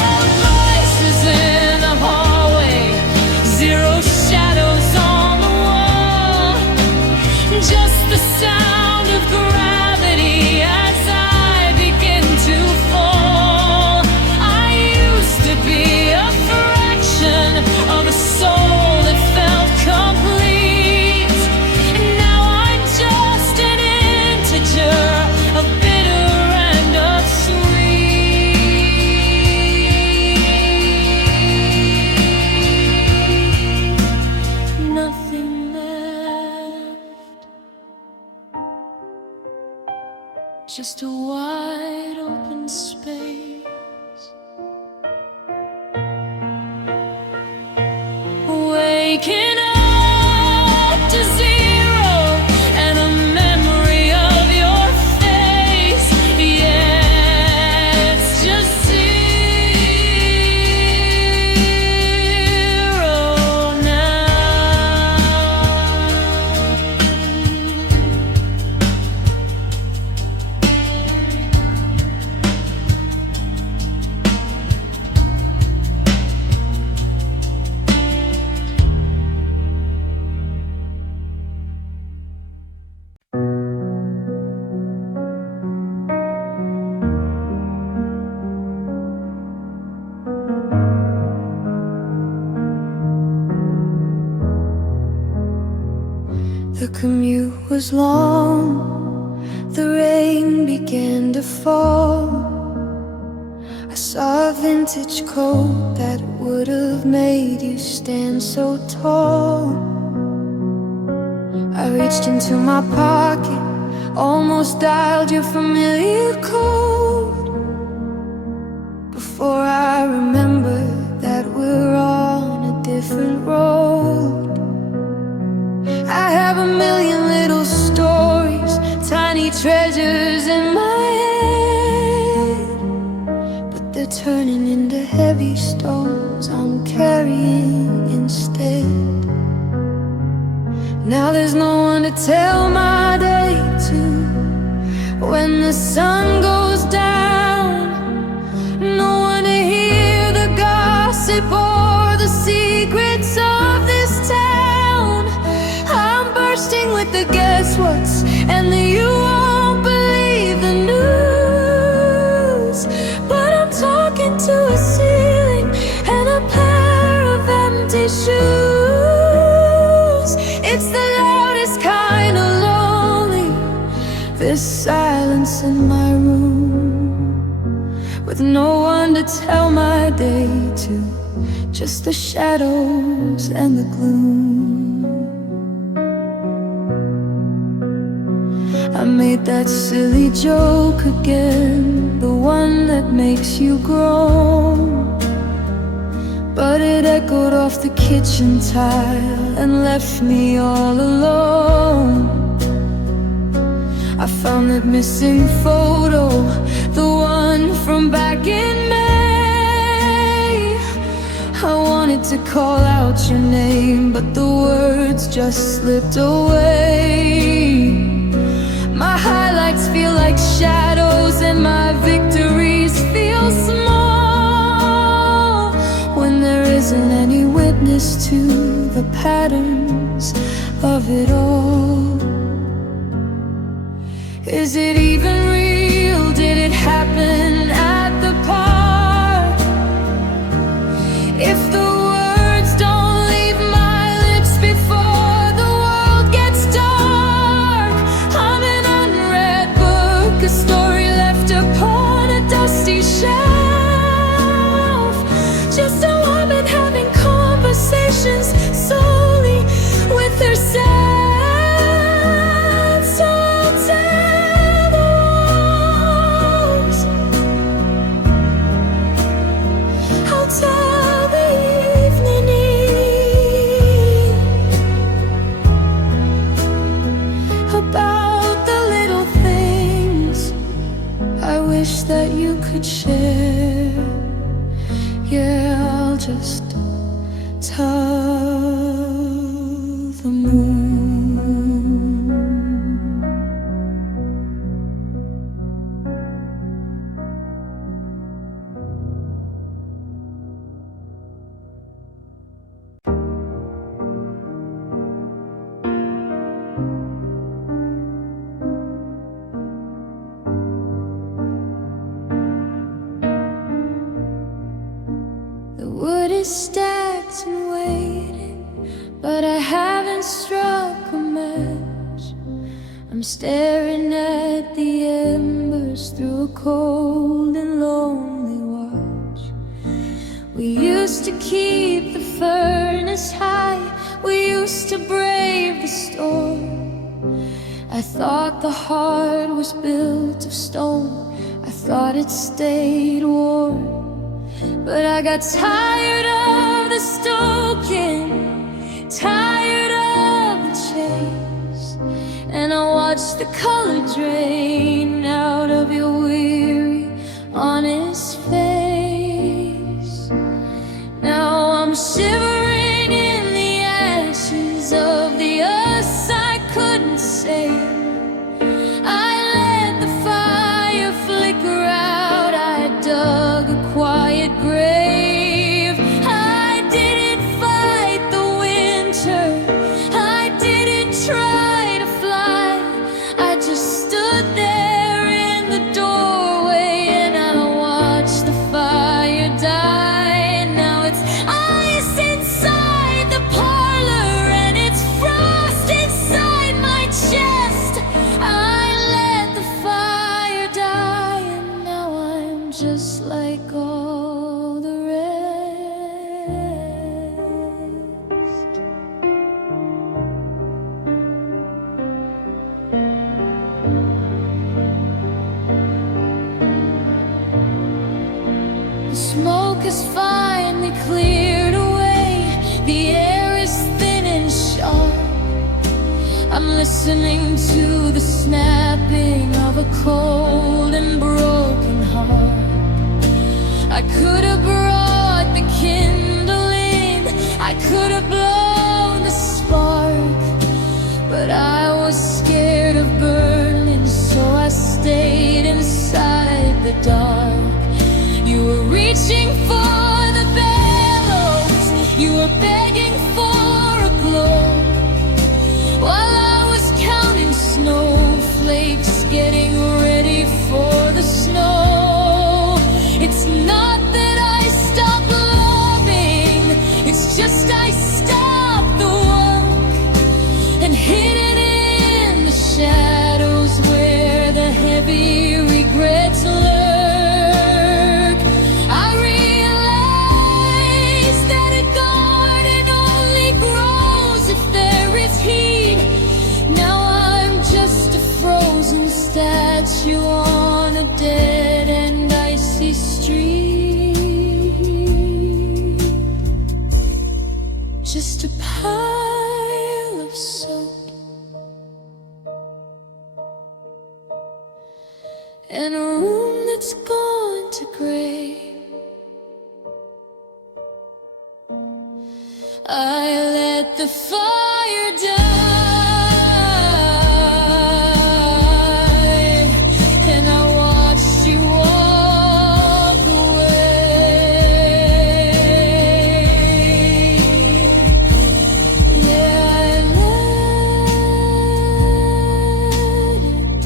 voices in the hallway, zero shadows on the wall, just just a wide open space. Waking up to zero and a memory of your face. Yeah, it's just zero now. The commute was long, the rain began to fall. I saw a vintage coat that would have made you stand so tall. I reached into my pocket, almost dialed your familiar code, before I remembered that we're on a different road. I have a million little stories, tiny treasures in my head, but they're turning into heavy stones I'm carrying instead. Now there's no one to tell my day to when the sun goes down. No one to hear the gossip or the secrets of this town. I'm bursting with the guess-whats and the you won't believe the news. But I'm talking to a ceiling and a pair of empty shoes. It's the loudest kind of lonely, this silence in my room, with no one to tell my day to, just the shadows and the gloom. I made that silly joke again, the one that makes you groan, but it echoed off the kitchen tile and left me all alone. I found that missing photo, the one from back in May. I wanted to call out your name, but the words just slipped away. My highlights feel like shadows and my victories feel small, when there isn't any witness to the patterns of it all. Is it even real? Did it happen at the park? If the words don't leave my lips before the world gets dark, I'm an unread book, a story left upon a dusty shelf, just a woman having conversations solely with herself. So I'll tell the walls, I'll tell the evening about the little things I wish that you could share. Yeah, I'll just tell the moon. The wood is stacked and waiting, but I haven't struck a match. I'm staring at the embers through a cold and lonely watch. We used to keep the furnace high, we used to brave the storm. I thought the heart was built of stone, I thought it stayed warm. But I got tired of the stoking, tired of the chase, and I watched the color drain out of your weary, honest face. Now I'm shivering in the ashes of the us I couldn't save. I let the fire flicker out, I dug a quiet grave. I didn't fight the winter, I didn't try to fly, I just stood there in the doorway and I watched the fire die. Now it's ice inside the parlor and it's frost inside my chest. I let the fire die and now I'm just like all the rest. The smoke has finally cleared away, the air is thin and sharp. I'm listening to the snapping of a cold and broken heart. I could have brought the kindling, I could have blown the spark, but I was scared of burning, so I stayed inside the dark. You were reaching for the bellows, you were begging for a glow, while I was counting snowflakes, getting ready for the snow. It's not that I stopped loving, it's just I stopped the walk and hid it in the shadows where the heavy regrets lurk. I realized that a garden only grows if there is heat. Now I'm just a frozen statue on a dead and icy street. Just a pile of soap and a room that's gone to gray. I let the fire die and I watched you walk away. Yeah, I let it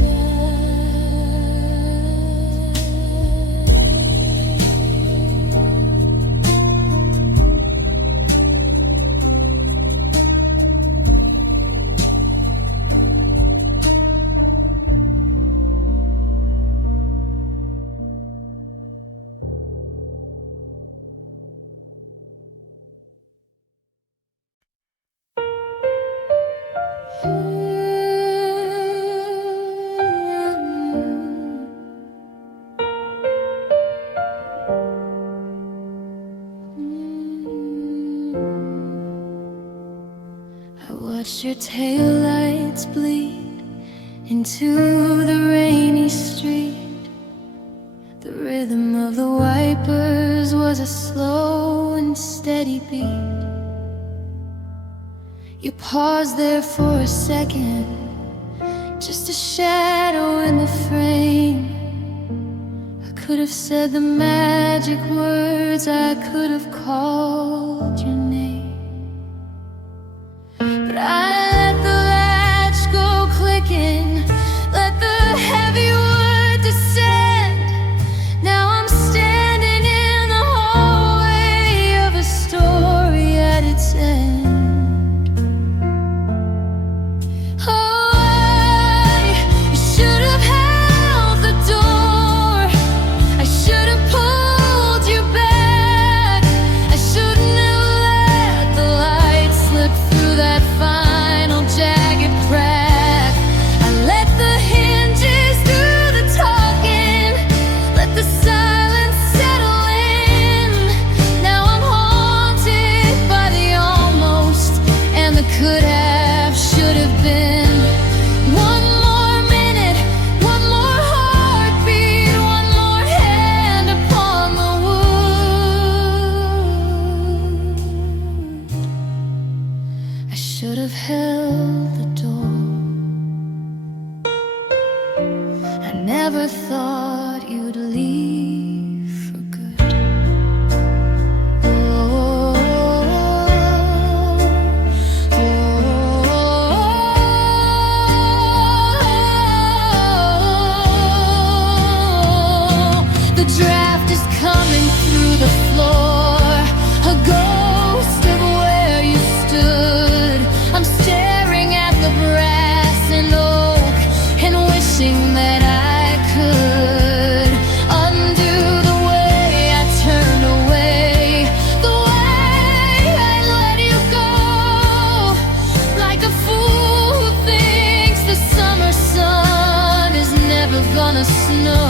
I watched your taillights bleed into the rainy street. The rhythm of the wipers was a slow and steady beat. You paused there for a second, just a shadow in the frame. I could have said the magic words, I could have called your name, but I let the latch go clicking, let the heavy wood descend. Now I'm standing in the hallway of a story at its end. Oh, I should have held the door, I should have pulled you back, I shouldn't have I never thought you'd leave for good. The draft is coming through the floor, a ghost of where you stood. I'm staring at the brass and oak and wishing that I could undo the way I turned away, the way I let you go, like a fool who thinks the summer sun is never gonna snow.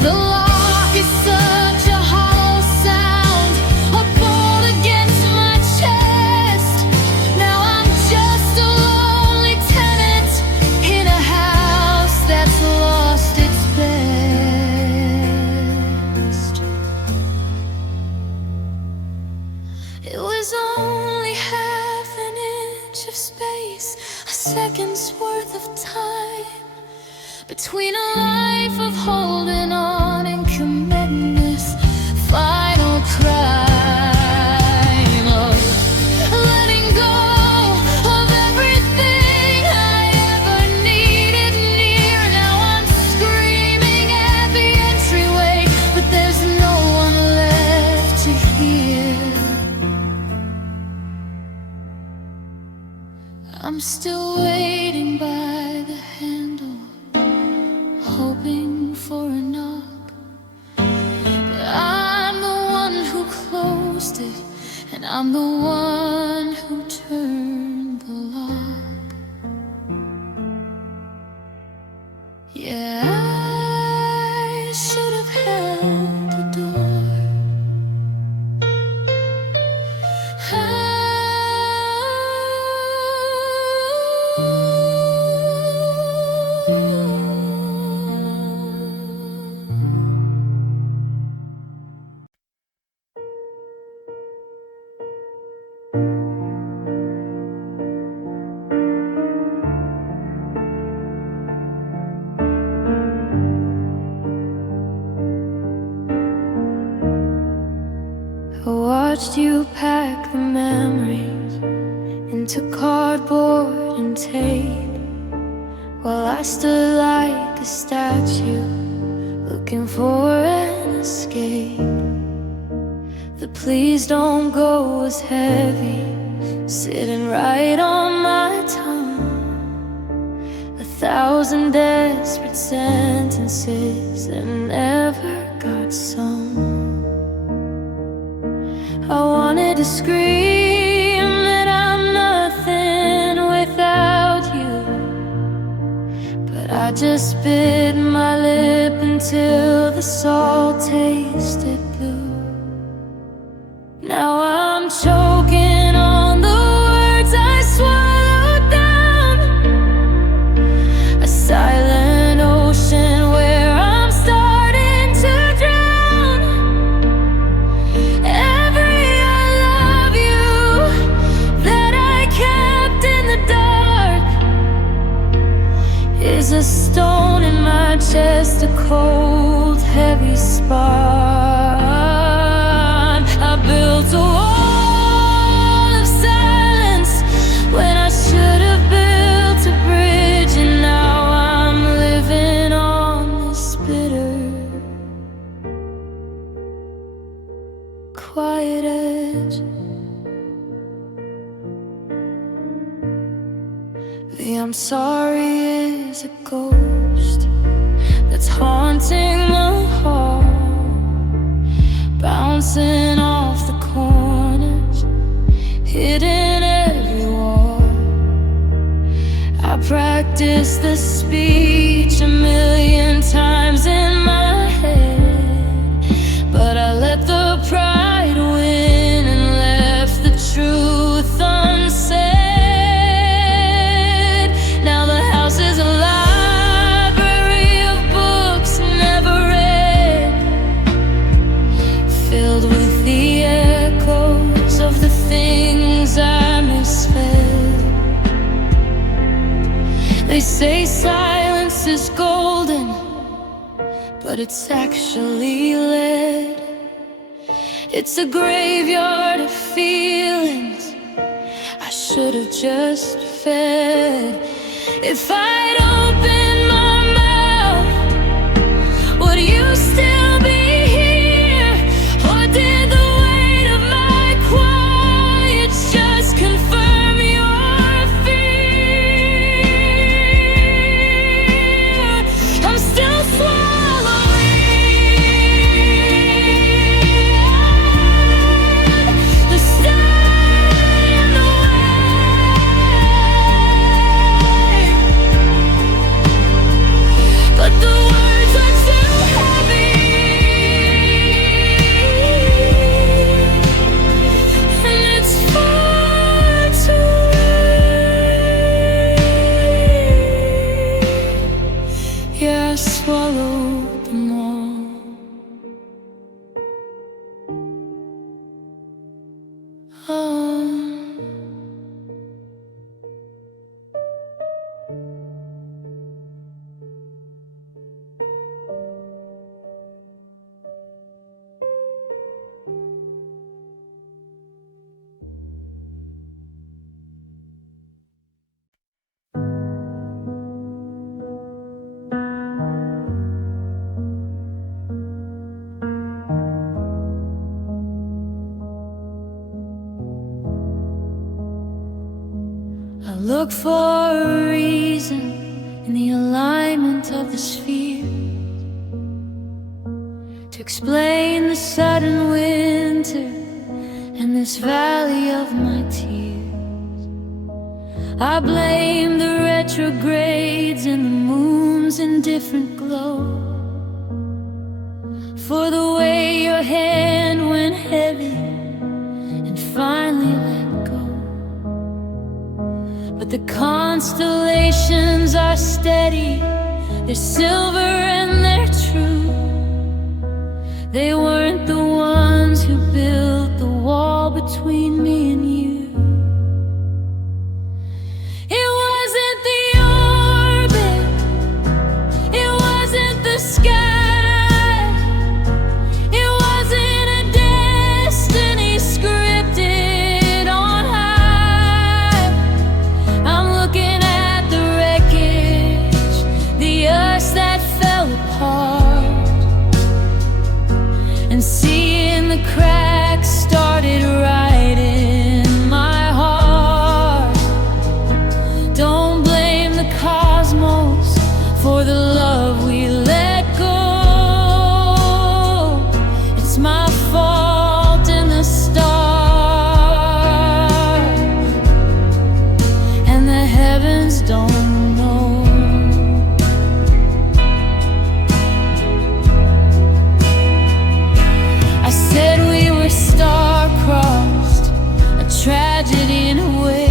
The lock is such a hollow sound, a bolt against my chest. Now I'm just a lonely tenant in a house that's lost its best. It was only half an inch of space, a second's worth of time, between a life of holding on and committing this final crime of letting go of everything I ever needed near. Now I'm screaming at the entryway, but there's no one left to hear. I'm still waiting by the handle, hoping for a knock, but I'm the one who closed it, and I'm the one who turned the lock. Yeah, I should have held the door. I watched you pack the memories into cardboard and tape, while I stood like a statue, looking for an escape. The please don't go was heavy, sitting right on my tongue. 1,000 desperate sentences that never got sung. I wanted to scream that I'm nothing without you, but I just bit my lip until the salt tasted blue. Now I'm choking on the words I swallowed down, a silent ocean where I'm starting to drown. Every I love you that I kept in the dark is a stone in my chest, a cold, heavy spot. I built a wall of silence when I should have built a bridge, and now I'm living on this bitter, quiet edge. The I'm sorry is a ghost that's haunting the hall, bouncing off the corners, hitting every wall. I practiced the speech 1,000,000 times in my head, but I let the pride win and left the truth unsaid. Now the house is a library of books never read, filled with the echoes of the things I misfed. They say silence grass is golden, but it's actually lead. It's a graveyard of feelings I should have just fed. If I'd opened my mouth, would you still be here? Or did the weight of my quiet just confirm your fear? I'm still swallowing the stay in the way, but the words are too heavy, and it's far too late. Yeah, I swallowed them all. I look for a reason in the alignment of the sphere to explain the sudden winter and this valley of my tears. I blame the retrogrades and the moon's indifferent glow for the way your hand went heavy and finally let go. But the constellations are steady, they're silver and they're true. They weren't the ones who built the wall between me and you. It wasn't the orbit, it wasn't the sky, it wasn't a destiny scripted on high. I'm looking at the wreckage, the us that fell apart, and seeing the cracks started right in my heart. Don't blame the cosmos for the love we let go. It's my fault in the stars, and the heavens don't know. I said we were star-crossed, a tragedy in a way,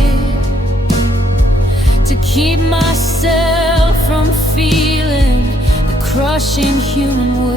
to keep myself from feeling the crushing human weight.